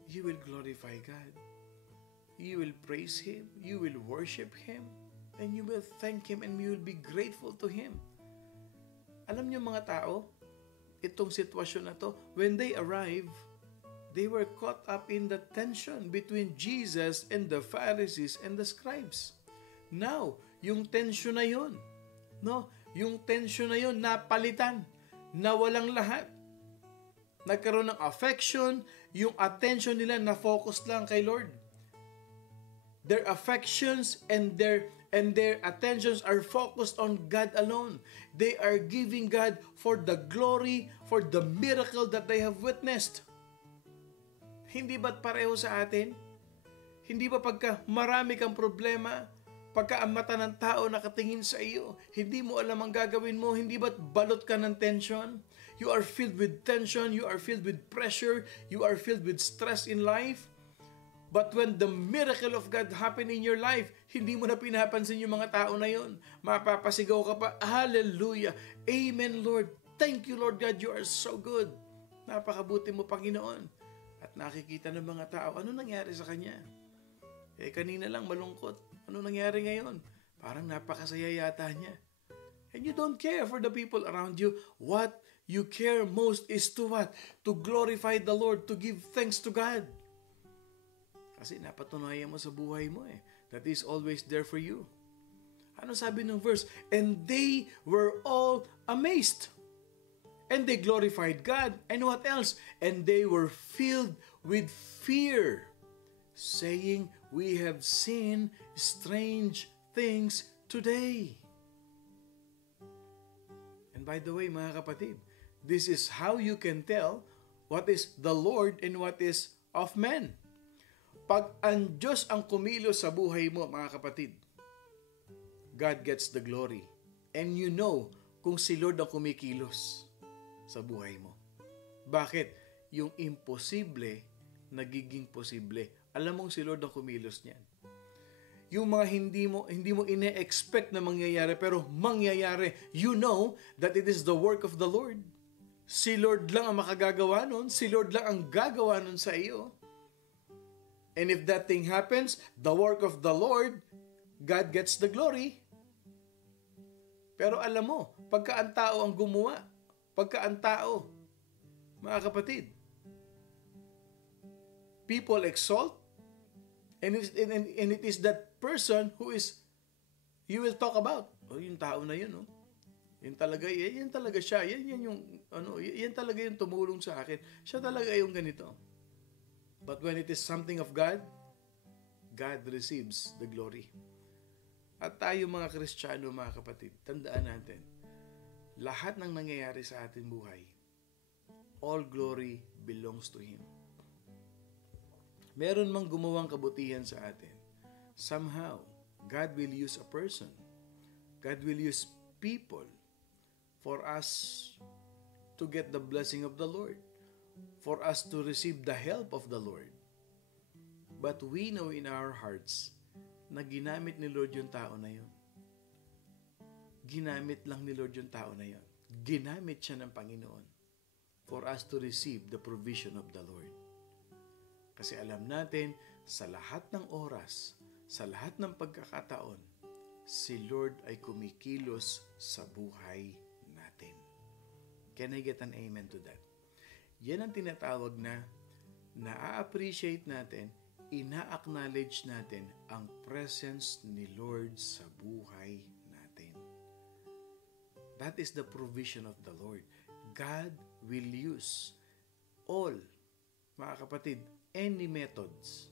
You will glorify God. You will praise Him, you will worship Him, and you will thank Him, and you will be grateful to Him. Alam niyo mga tao, itong sitwasyon na to, when they arrive, they were caught up in the tension between Jesus and the Pharisees and the scribes. Now, yung tension na yun, yung tension na yun, napalitan, nawalang lahat. Nagkaroon ng affection, yung attention nila na-focus lang kay Lord. Their affections and their attentions are focused on God alone. They are giving God for the glory, for the miracle that they have witnessed. Hindi ba't pareho sa atin? Hindi ba pagka marami kang problema, pagka ang mata ng tao nakatingin sa iyo, hindi mo alam ang gagawin mo, hindi ba't balot ka ng tension? You are filled with tension, you are filled with pressure, you are filled with stress in life. But when the miracle of God happen in your life, hindi mo na pinapansin yung mga tao na yun. Mapapasigaw ka pa, hallelujah, amen Lord, thank you Lord God, you are so good. Napakabuti mo Panginoon. At nakikita ng mga tao, ano nangyari sa kanya? Kanina lang malungkot. Ano nangyari ngayon? Parang napakasaya yata niya. And you don't care for the people around you. What you care most is to what? To glorify the Lord, to give thanks to God. Kasi napatunayan mo sa buhay mo that is always there for you. Ano sabi ng verse? And they were all amazed. And they glorified God. And what else? And they were filled with fear, saying, we have seen strange things today. And by the way, mga kapatid, this is how you can tell what is the Lord and what is of men. Pag ang Diyos ang kumilos sa buhay mo, mga kapatid, God gets the glory. And you know kung si Lord ang kumikilos sa buhay mo. Bakit? Yung imposible, nagiging posible. Alam mong si Lord ang kumilos niyan. Yung mga hindi mo ine-expect na mangyayari, pero mangyayari, you know that it is the work of the Lord. Si Lord lang ang makagagawa nun. Si Lord lang ang gagawa nun sa iyo. And if that thing happens, the work of the Lord, God gets the glory. Pero alam mo, pagka ang tao ang gumawa, pagka ang tao, mga kapatid, people exalt, and it is that person who is, you will talk about. Yung tao na yun, Yan talaga siya. Yan talaga yung tumulong sa akin. Siya talaga yung ganito. But when it is something of God, God receives the glory. At tayo mga Kristiyano, mga kapatid, tandaan natin, lahat ng nangyayari sa ating buhay, all glory belongs to Him. Meron mang gumawang kabutihan sa atin, somehow, God will use a person. God will use people for us to get the blessing of the Lord, for us to receive the help of the Lord. But we know in our hearts na ginamit ni Lord yung tao na yun. Ginamit lang ni Lord yung tao na yun. Ginamit siya ng Panginoon for us to receive the provision of the Lord. Kasi alam natin, sa lahat ng oras, sa lahat ng pagkakataon, si Lord ay kumikilos sa buhay natin. Can I get an amen to that? Yan ang tinatawag na na-appreciate natin, ina-acknowledge natin ang presence ni Lord sa buhay natin. That is the provision of the Lord. God will use all, mga kapatid, any methods.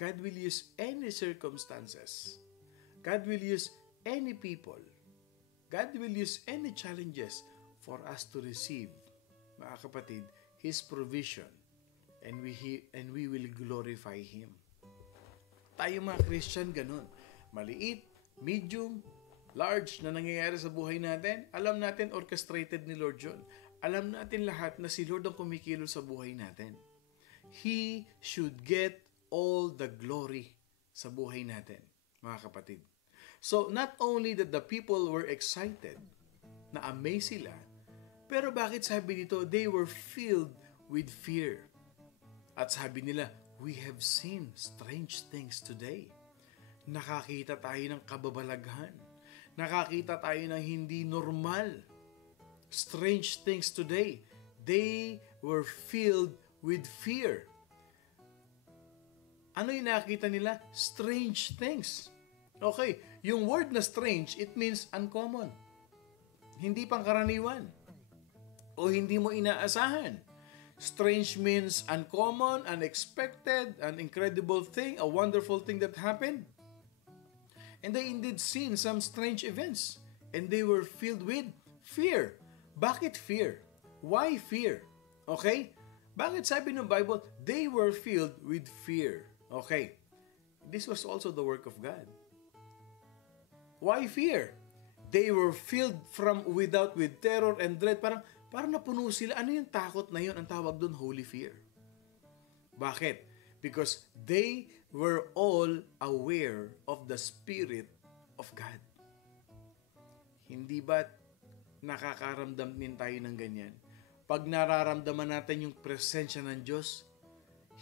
God will use any circumstances. God will use any people. God will use any challenges for us to receive, mga kapatid, His provision. And we will glorify Him. Tayo mga Christian, ganun. Maliit, medium, large na nangyayari sa buhay natin, alam natin orchestrated ni Lord yun. Alam natin lahat na si Lord ang kumikilos sa buhay natin. He should get all the glory sa buhay natin, mga kapatid. So, not only that the people were excited, na amazed sila, pero bakit sabi dito, they were filled with fear. At sabi nila, we have seen strange things today. Nakakita tayo ng kababalaghan. Nakakita tayo ng hindi normal. Strange things today. They were filled with fear. Ano yung nakita nila? Strange things. Okay, yung word na strange, it means uncommon. Hindi pangkaraniwan. O hindi mo inaasahan. Strange means uncommon, unexpected, an incredible thing, a wonderful thing that happened. And they indeed seen some strange events. And they were filled with fear. Bakit fear? Why fear? Okay? Bakit sabi ng Bible, they were filled with fear? Okay. This was also the work of God. Why fear? They were filled with terror and dread. Parang napuno sila. Ano yung takot na yun? Ang tawag doon, holy fear. Bakit? Because they were all aware of the Spirit of God. Hindi ba nakakaramdam din tayo ng ganyan? Pag nararamdaman natin yung presensya ng Diyos,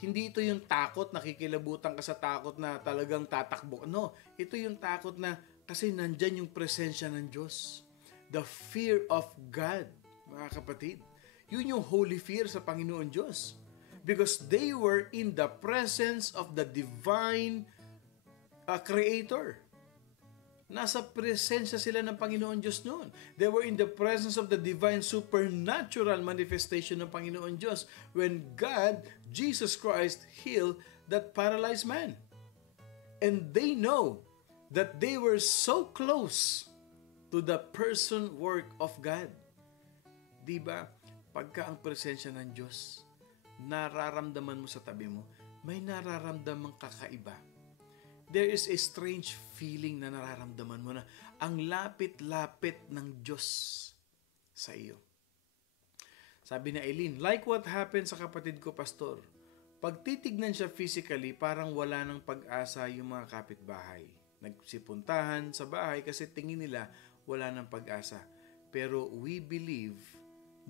Hindi ito yung takot, nakikilabutan ka sa takot na talagang tatakbo. No, ito yung takot na kasi nandyan yung presensya ng Diyos. The fear of God, mga kapatid. Yun yung holy fear sa Panginoon Diyos. Because they were in the presence of the divine Creator. Nasa presensya sila ng Panginoon Diyos noon. They were in the presence of the divine supernatural manifestation ng Panginoon Diyos when God, Jesus Christ, healed that paralyzed man. And they know that they were so close to the person work of God. Diba? Pagka ang presensya ng Diyos, nararamdaman mo sa tabi mo, may nararamdamang kakaiba. There is a strange feeling na nararamdaman mo na ang lapit-lapit ng Diyos sa iyo. Sabi ni Eileen, like what happened sa kapatid ko, Pastor. Pag titignan siya physically, parang wala ng pag-asa yung mga kapitbahay. Nagsipuntahan sa bahay kasi tingin nila wala ng pag-asa. Pero we believe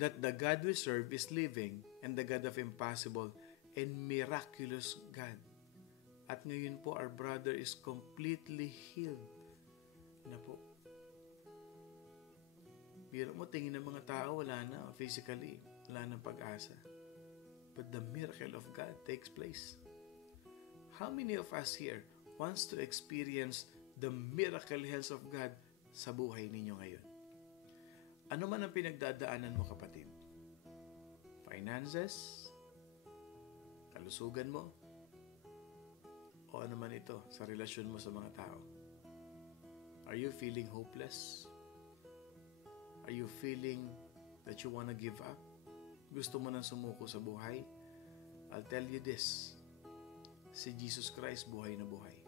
that the God we serve is living and the God of impossible and miraculous God. At ngayon po, our brother is completely healed. Na po. Biro mo, tingin ng mga tao, wala na physically. Wala ng pag-asa. But the miracle of God takes place. How many of us here wants to experience the miracle health of God sa buhay ninyo ngayon? Ano man ang pinagdadaanan mo, kapatid? Finances? Kalusugan mo? O ano man ito sa relasyon mo sa mga tao? Are you feeling hopeless? Are you feeling that you wanna give up? Gusto mo nang sumuko sa buhay? I'll tell you this. Si Jesus Christ buhay na buhay.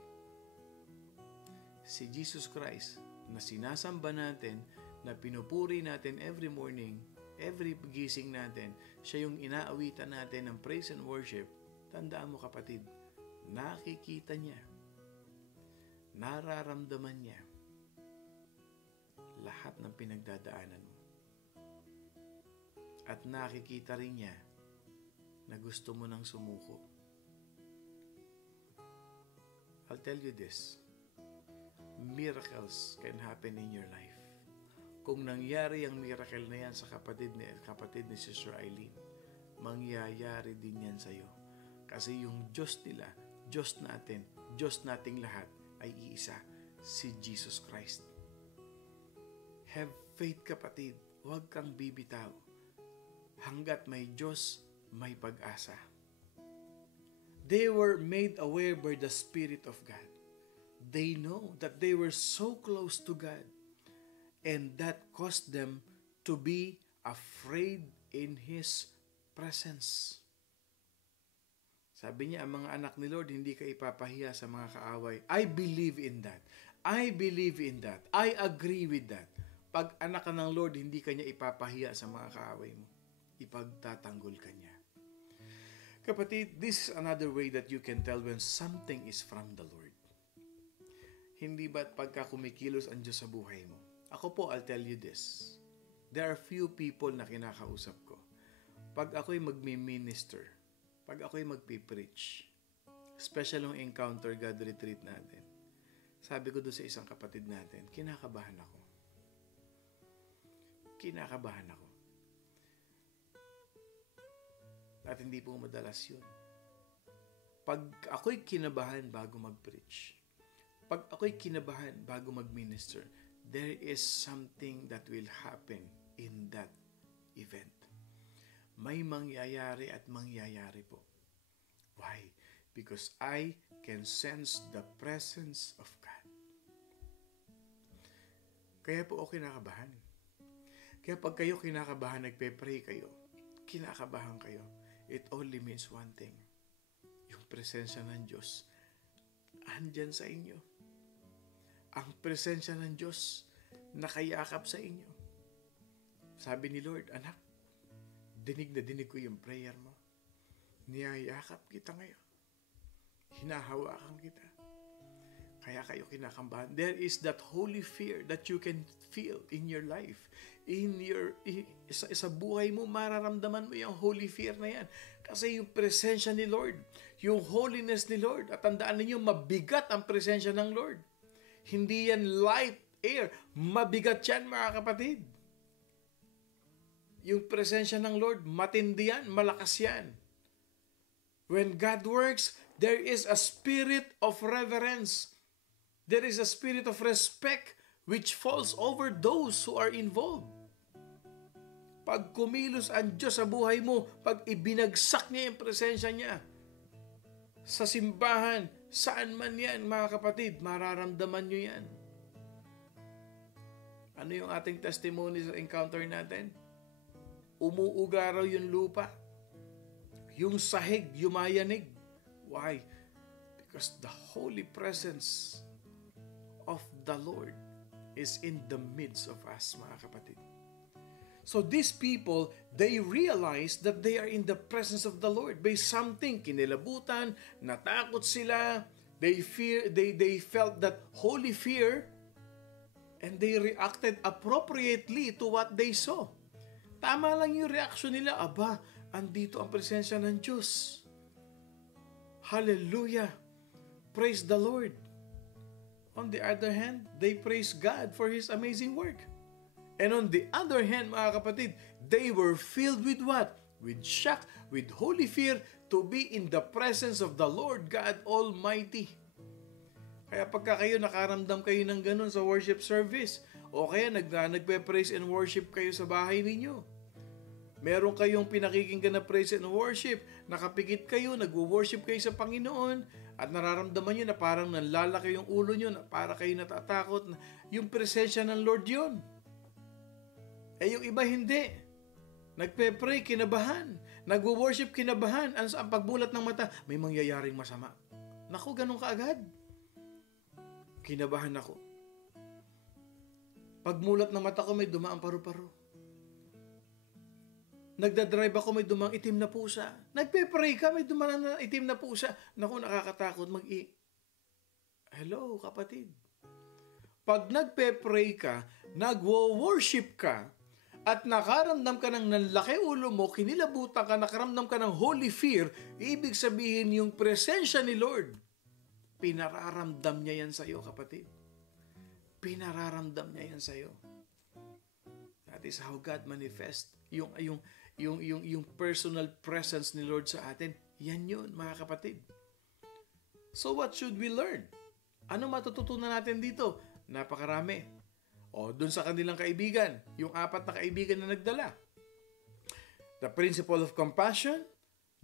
Si Jesus Christ na sinasamba natin, na pinupuri natin every morning, every gising natin, siya yung inaawitan natin ng praise and worship. Tandaan mo, kapatid, nakikita niya, nararamdaman niya lahat ng pinagdadaanan mo. At nakikita rin niya na gusto mo nang sumuko. I'll tell you this, miracles can happen in your life. Kung nangyari ang miracle na yan sa kapatid ni Sister Eileen, mangyayari din yan sa iyo. Kasi yung Diyos nila, Diyos natin, Diyos nating lahat ay iisa, si Jesus Christ. Have faith, kapatid. Huwag kang bibitaw. Hanggat may Diyos, may pag-asa. They were made aware by the Spirit of God. They know that they were so close to God. And that caused them to be afraid in His presence. Sabi niya, ang mga anak ni Lord, hindi ka ipapahiya sa mga kaaway. I believe in that. I believe in that. I agree with that. Pag anak ka ng Lord, hindi ka niya ipapahiya sa mga kaaway mo. Ipagtatanggol ka niya. Kapatid, this is another way that you can tell when something is from the Lord. Hindi ba't pagka kumikilos ang Diyos sa buhay mo? Ako po, I'll tell you this. There are few people na kinakausap ko. Pag ako'y magmi-minister, pag ako'y magpipreach, special yung encounter God retreat natin, sabi ko doon sa isang kapatid natin, kinakabahan ako. Kinakabahan ako. At hindi po madalas yun. Pag ako'y kinabahan bago mag-preach, pag ako'y kinabahan bago mag-minister, there is something that will happen in that event. May mangyayari at mangyayari po. Why? Because I can sense the presence of God. Kaya po ako kinakabahan. Kaya pag kayo kinakabahan, nagpe-pray kayo, kinakabahan kayo, it only means one thing. Yung presensya ng Diyos, andyan sa inyo. Ang presensya ng Diyos, nakayakap sa inyo. Sabi ni Lord, anak, dinig na dinig ko yung prayer mo. Niyayakap kita ngayon. Hinahawakan kita. Kaya kayo kinakabahan. There is that holy fear that you can feel in your life. Sa buhay mo, mararamdaman mo yung holy fear na yan. Kasi yung presensya ni Lord, yung holiness ni Lord, at tandaan ninyo, mabigat ang presensya ng Lord. Hindi yan light air. Mabigat yan, mga kapatid. Yung presensya ng Lord, matindi yan, malakas yan. When God works, there is a spirit of reverence. There is a spirit of respect which falls over those who are involved. Pag kumilos ang Diyos sa buhay mo, pag ibinagsak niya yung presensya niya, sa simbahan, saan man yan, mga kapatid, mararamdaman nyo yan. Ano yung ating testimony sa encounter natin? Umuuga raw yung lupa. Yung sahig, yumayanig. Why? Because the holy presence of the Lord is in the midst of us, mga kapatid. So these people, they realize that they are in the presence of the Lord. By something, kinilabutan, natakot sila, they felt that holy fear, and they reacted appropriately to what they saw. Tama lang yung reaction nila, aba, andito ang presensya ng Diyos. Hallelujah! Praise the Lord! On the other hand, they praise God for His amazing work. And on the other hand, mga kapatid, they were filled with what? With shock, with holy fear to be in the presence of the Lord God Almighty. Kaya pagka kayo nakaramdam kayo ng ganun sa worship service, o kaya nagpe-praise and worship kayo sa bahay ninyo, meron kayong pinakikinggan na praise and worship, nakapikit kayo, nagwo-worship kayo sa Panginoon, at nararamdaman nyo na parang nanlalaki yung ulo nyo, na para kayo natatakot, yung presensya ng Lord yun. Eh yung iba hindi. Nagpe-pray, kinabahan. Nagwo-worship, kinabahan. Ang pagbulat ng mata, may mangyayaring masama. Naku, ganun kaagad. Kinabahan ako. Pagmulat ng mata ko, may dumaang paru-paro. Nagdadrive ako, may dumang itim na pusa. Nagpe-pray ka, may dumang na itim na pusa. Naku, nakakatakot. Hello, kapatid. Pag nagpe-pray ka, nagwo-worship ka, at nakaramdam ka ng nanlaki ulo mo, kinilabutan ka, nakaramdam ka ng holy fear, ibig sabihin yung presensya ni Lord, pinararamdam niya yan sa'yo, kapatid. Pinararamdam niya yan sa'yo. That is how God manifests yung personal presence ni Lord sa atin. Yan yun, mga kapatid. So what should we learn? Ano matututunan natin dito? Napakarami. O, dun sa kanilang kaibigan, yung 4 na kaibigan na nagdala. The principle of compassion,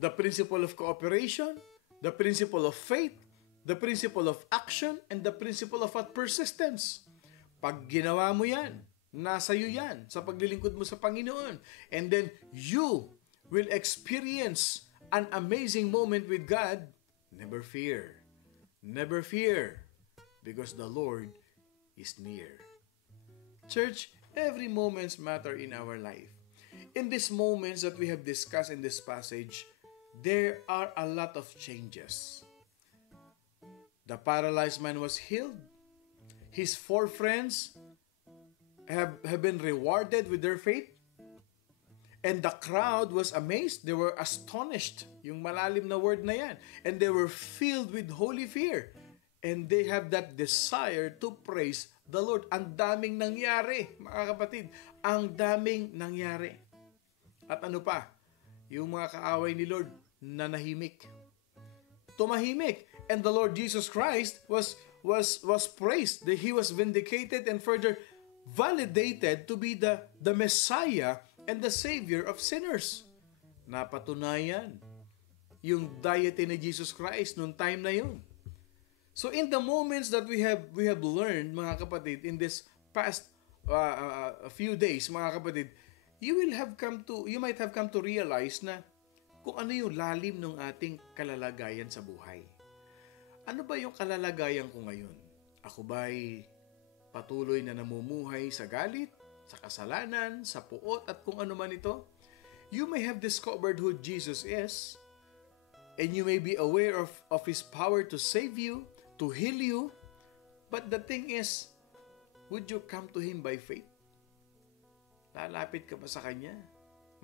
the principle of cooperation, the principle of faith, the principle of action, and the principle of persistence. Pag ginawa mo yan, nasa iyo yan, sa paglilingkod mo sa Panginoon. And then, you will experience an amazing moment with God. Never fear. Never fear. Because the Lord is near. Church, every moments matter in our life. In these moments that we have discussed in this passage, there are a lot of changes. The paralyzed man was healed. His 4 friends have been rewarded with their faith. And the crowd was amazed. They were astonished. Yung malalim na word na yan. And they were filled with holy fear. And they have that desire to praise the Lord. Ang daming nangyari, mga kapatid. Ang daming nangyari. At ano pa? Yung mga kaaway ni Lord, nanahimik. Tumahimik. And the Lord Jesus Christ was praised. That He was vindicated and further validated to be the Messiah and the Savior of sinners. Napatunayan yung deity ni Jesus Christ noong time na yun. So in the moments that we have learned, mga kapatid, in this past few days, mga kapatid, you might have come to realize na kung ano yung lalim ng ating kalalagayan sa buhay. Ano ba yung kalalagayan ko ngayon? Ako ba'y patuloy na namumuhay sa galit, sa kasalanan, sa puot, at kung ano man ito? You may have discovered who Jesus is, and you may be aware of His power to save you, to heal you, But the thing is, would you come to Him by faith? Lalapit ka ba sa Kanya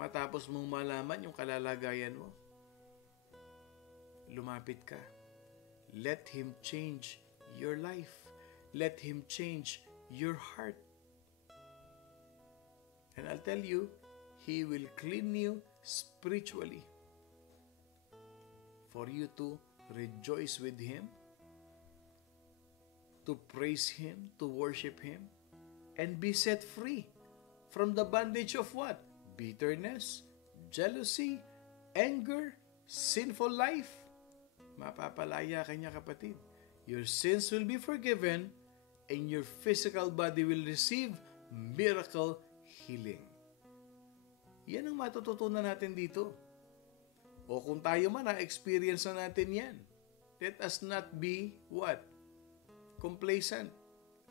matapos mong malaman yung kalalagayan mo? Lumapit ka. Let Him change your life. Let Him change your heart. And I'll tell you, He will clean you spiritually for you to rejoice with Him, to praise Him, to worship Him, and be set free from the bondage of what? Bitterness, jealousy, anger, sinful life. Mapapalaya ka niya, kapatid. Your sins will be forgiven and your physical body will receive miracle healing. Yan ang matututunan natin dito. O kung tayo man, na-experience na natin yan. Let us not be what? Complacent.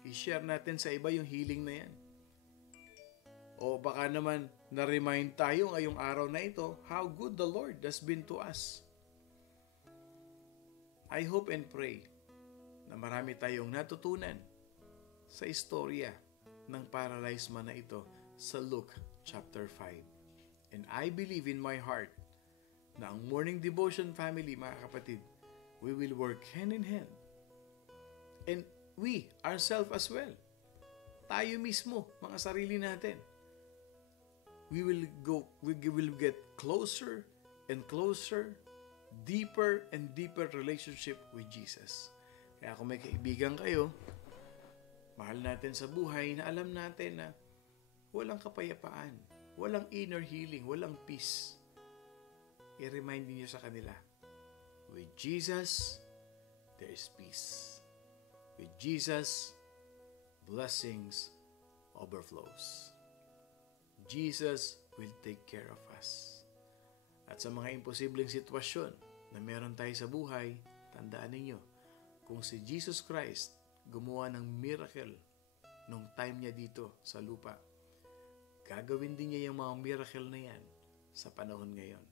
I-share natin sa iba yung healing na yan. O baka naman na-remind tayo ngayong araw na ito how good the Lord has been to us. I hope and pray na marami tayong natutunan sa istorya ng paralyzed man na ito sa Luke chapter 5. And I believe in my heart na ang Morning Devotion family, mga kapatid, we will work hand in hand. And we, ourselves as well. Tayo mismo, mga sarili natin. We will get closer and closer, deeper and deeper relationship with Jesus. Kaya kung may kaibigan kayo, mahal natin sa buhay, na alam natin na walang kapayapaan, walang inner healing, walang peace, i-remind niyo sa kanila, with Jesus, there is peace. With Jesus, blessings overflows. Jesus will take care of us. At sa mga imposibleng sitwasyon na meron tayo sa buhay, tandaan ninyo, kung si Jesus Christ gumawa ng miracle nung time niya dito sa lupa, gagawin din niya yung mga miracle na yan sa panahon ngayon.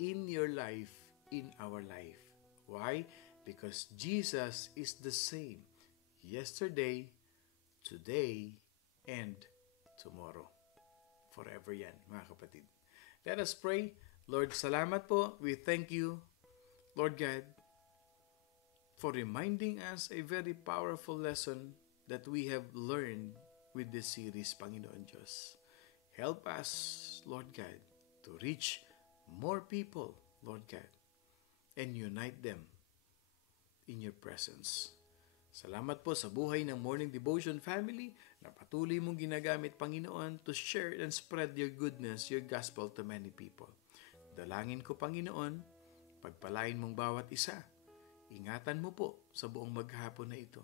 In your life, in our life. Why? Because Jesus is the same yesterday, today, and tomorrow. Forever yan, mga kapatid. Let us pray. Lord, salamat po. We thank you, Lord God, for reminding us a very powerful lesson that we have learned with this series, Panginoon Diyos. Help us, Lord God, to reach more people, Lord God, and unite them in your presence. Salamat po sa buhay ng Morning Devotion family na patuloy mong ginagamit, Panginoon, to share and spread your goodness, your gospel to many people. Dalangin ko, Panginoon, pagpalain mong bawat isa. Ingatan mo po sa buong maghapon na ito.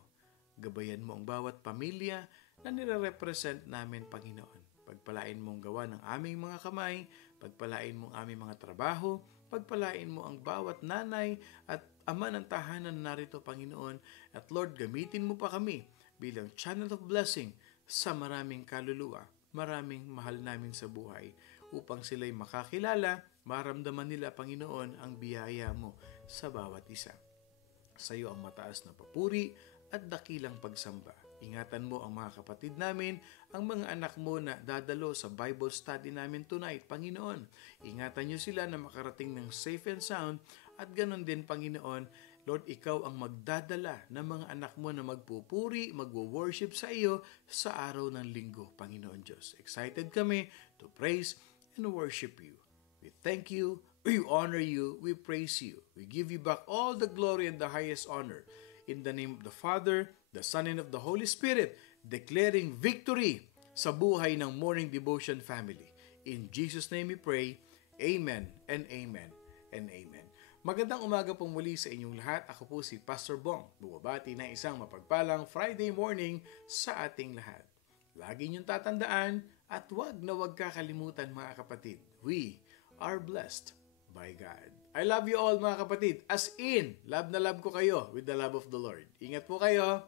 Gabayan mo ang bawat pamilya na nire-represent namin, Panginoon. Pagpalain mong gawa ng aming mga kamay, pagpalain mo ang aming mga trabaho, pagpalain mo ang bawat nanay at ama ng tahanan narito, Panginoon. At Lord, gamitin mo pa kami bilang channel of blessing sa maraming kaluluwa, maraming mahal namin sa buhay, upang sila'y makakilala, maramdaman nila, Panginoon, ang biyaya mo sa bawat isa. Sa iyo ang mataas na papuri at dakilang pagsamba. Ingatan mo ang mga kapatid namin, ang mga anak mo na dadalo sa Bible study namin tonight, Panginoon. Ingatan niyo sila na makarating ng safe and sound, at ganon din, Panginoon, Lord, ikaw ang magdadala ng mga anak mo na magpupuri, magwo-worship sa iyo sa araw ng linggo, Panginoon Diyos. Excited kami to praise and worship you. We thank you, we honor you, we praise you. We give you back all the glory and the highest honor. In the name of the Father, the Son, and of the Holy Spirit, declaring victory sa buhay ng Morning Devotion family. In Jesus' name we pray, Amen and Amen and Amen. Magandang umaga pong muli sa inyong lahat. Ako po si Pastor Bong, bumabati ng isang mapagpalang Friday morning sa ating lahat. Lagi niyong tatandaan at wag kakalimutan, mga kapatid. We are blessed by God. I love you all, mga kapatid. As in, love na love ko kayo with the love of the Lord. Ingat po kayo.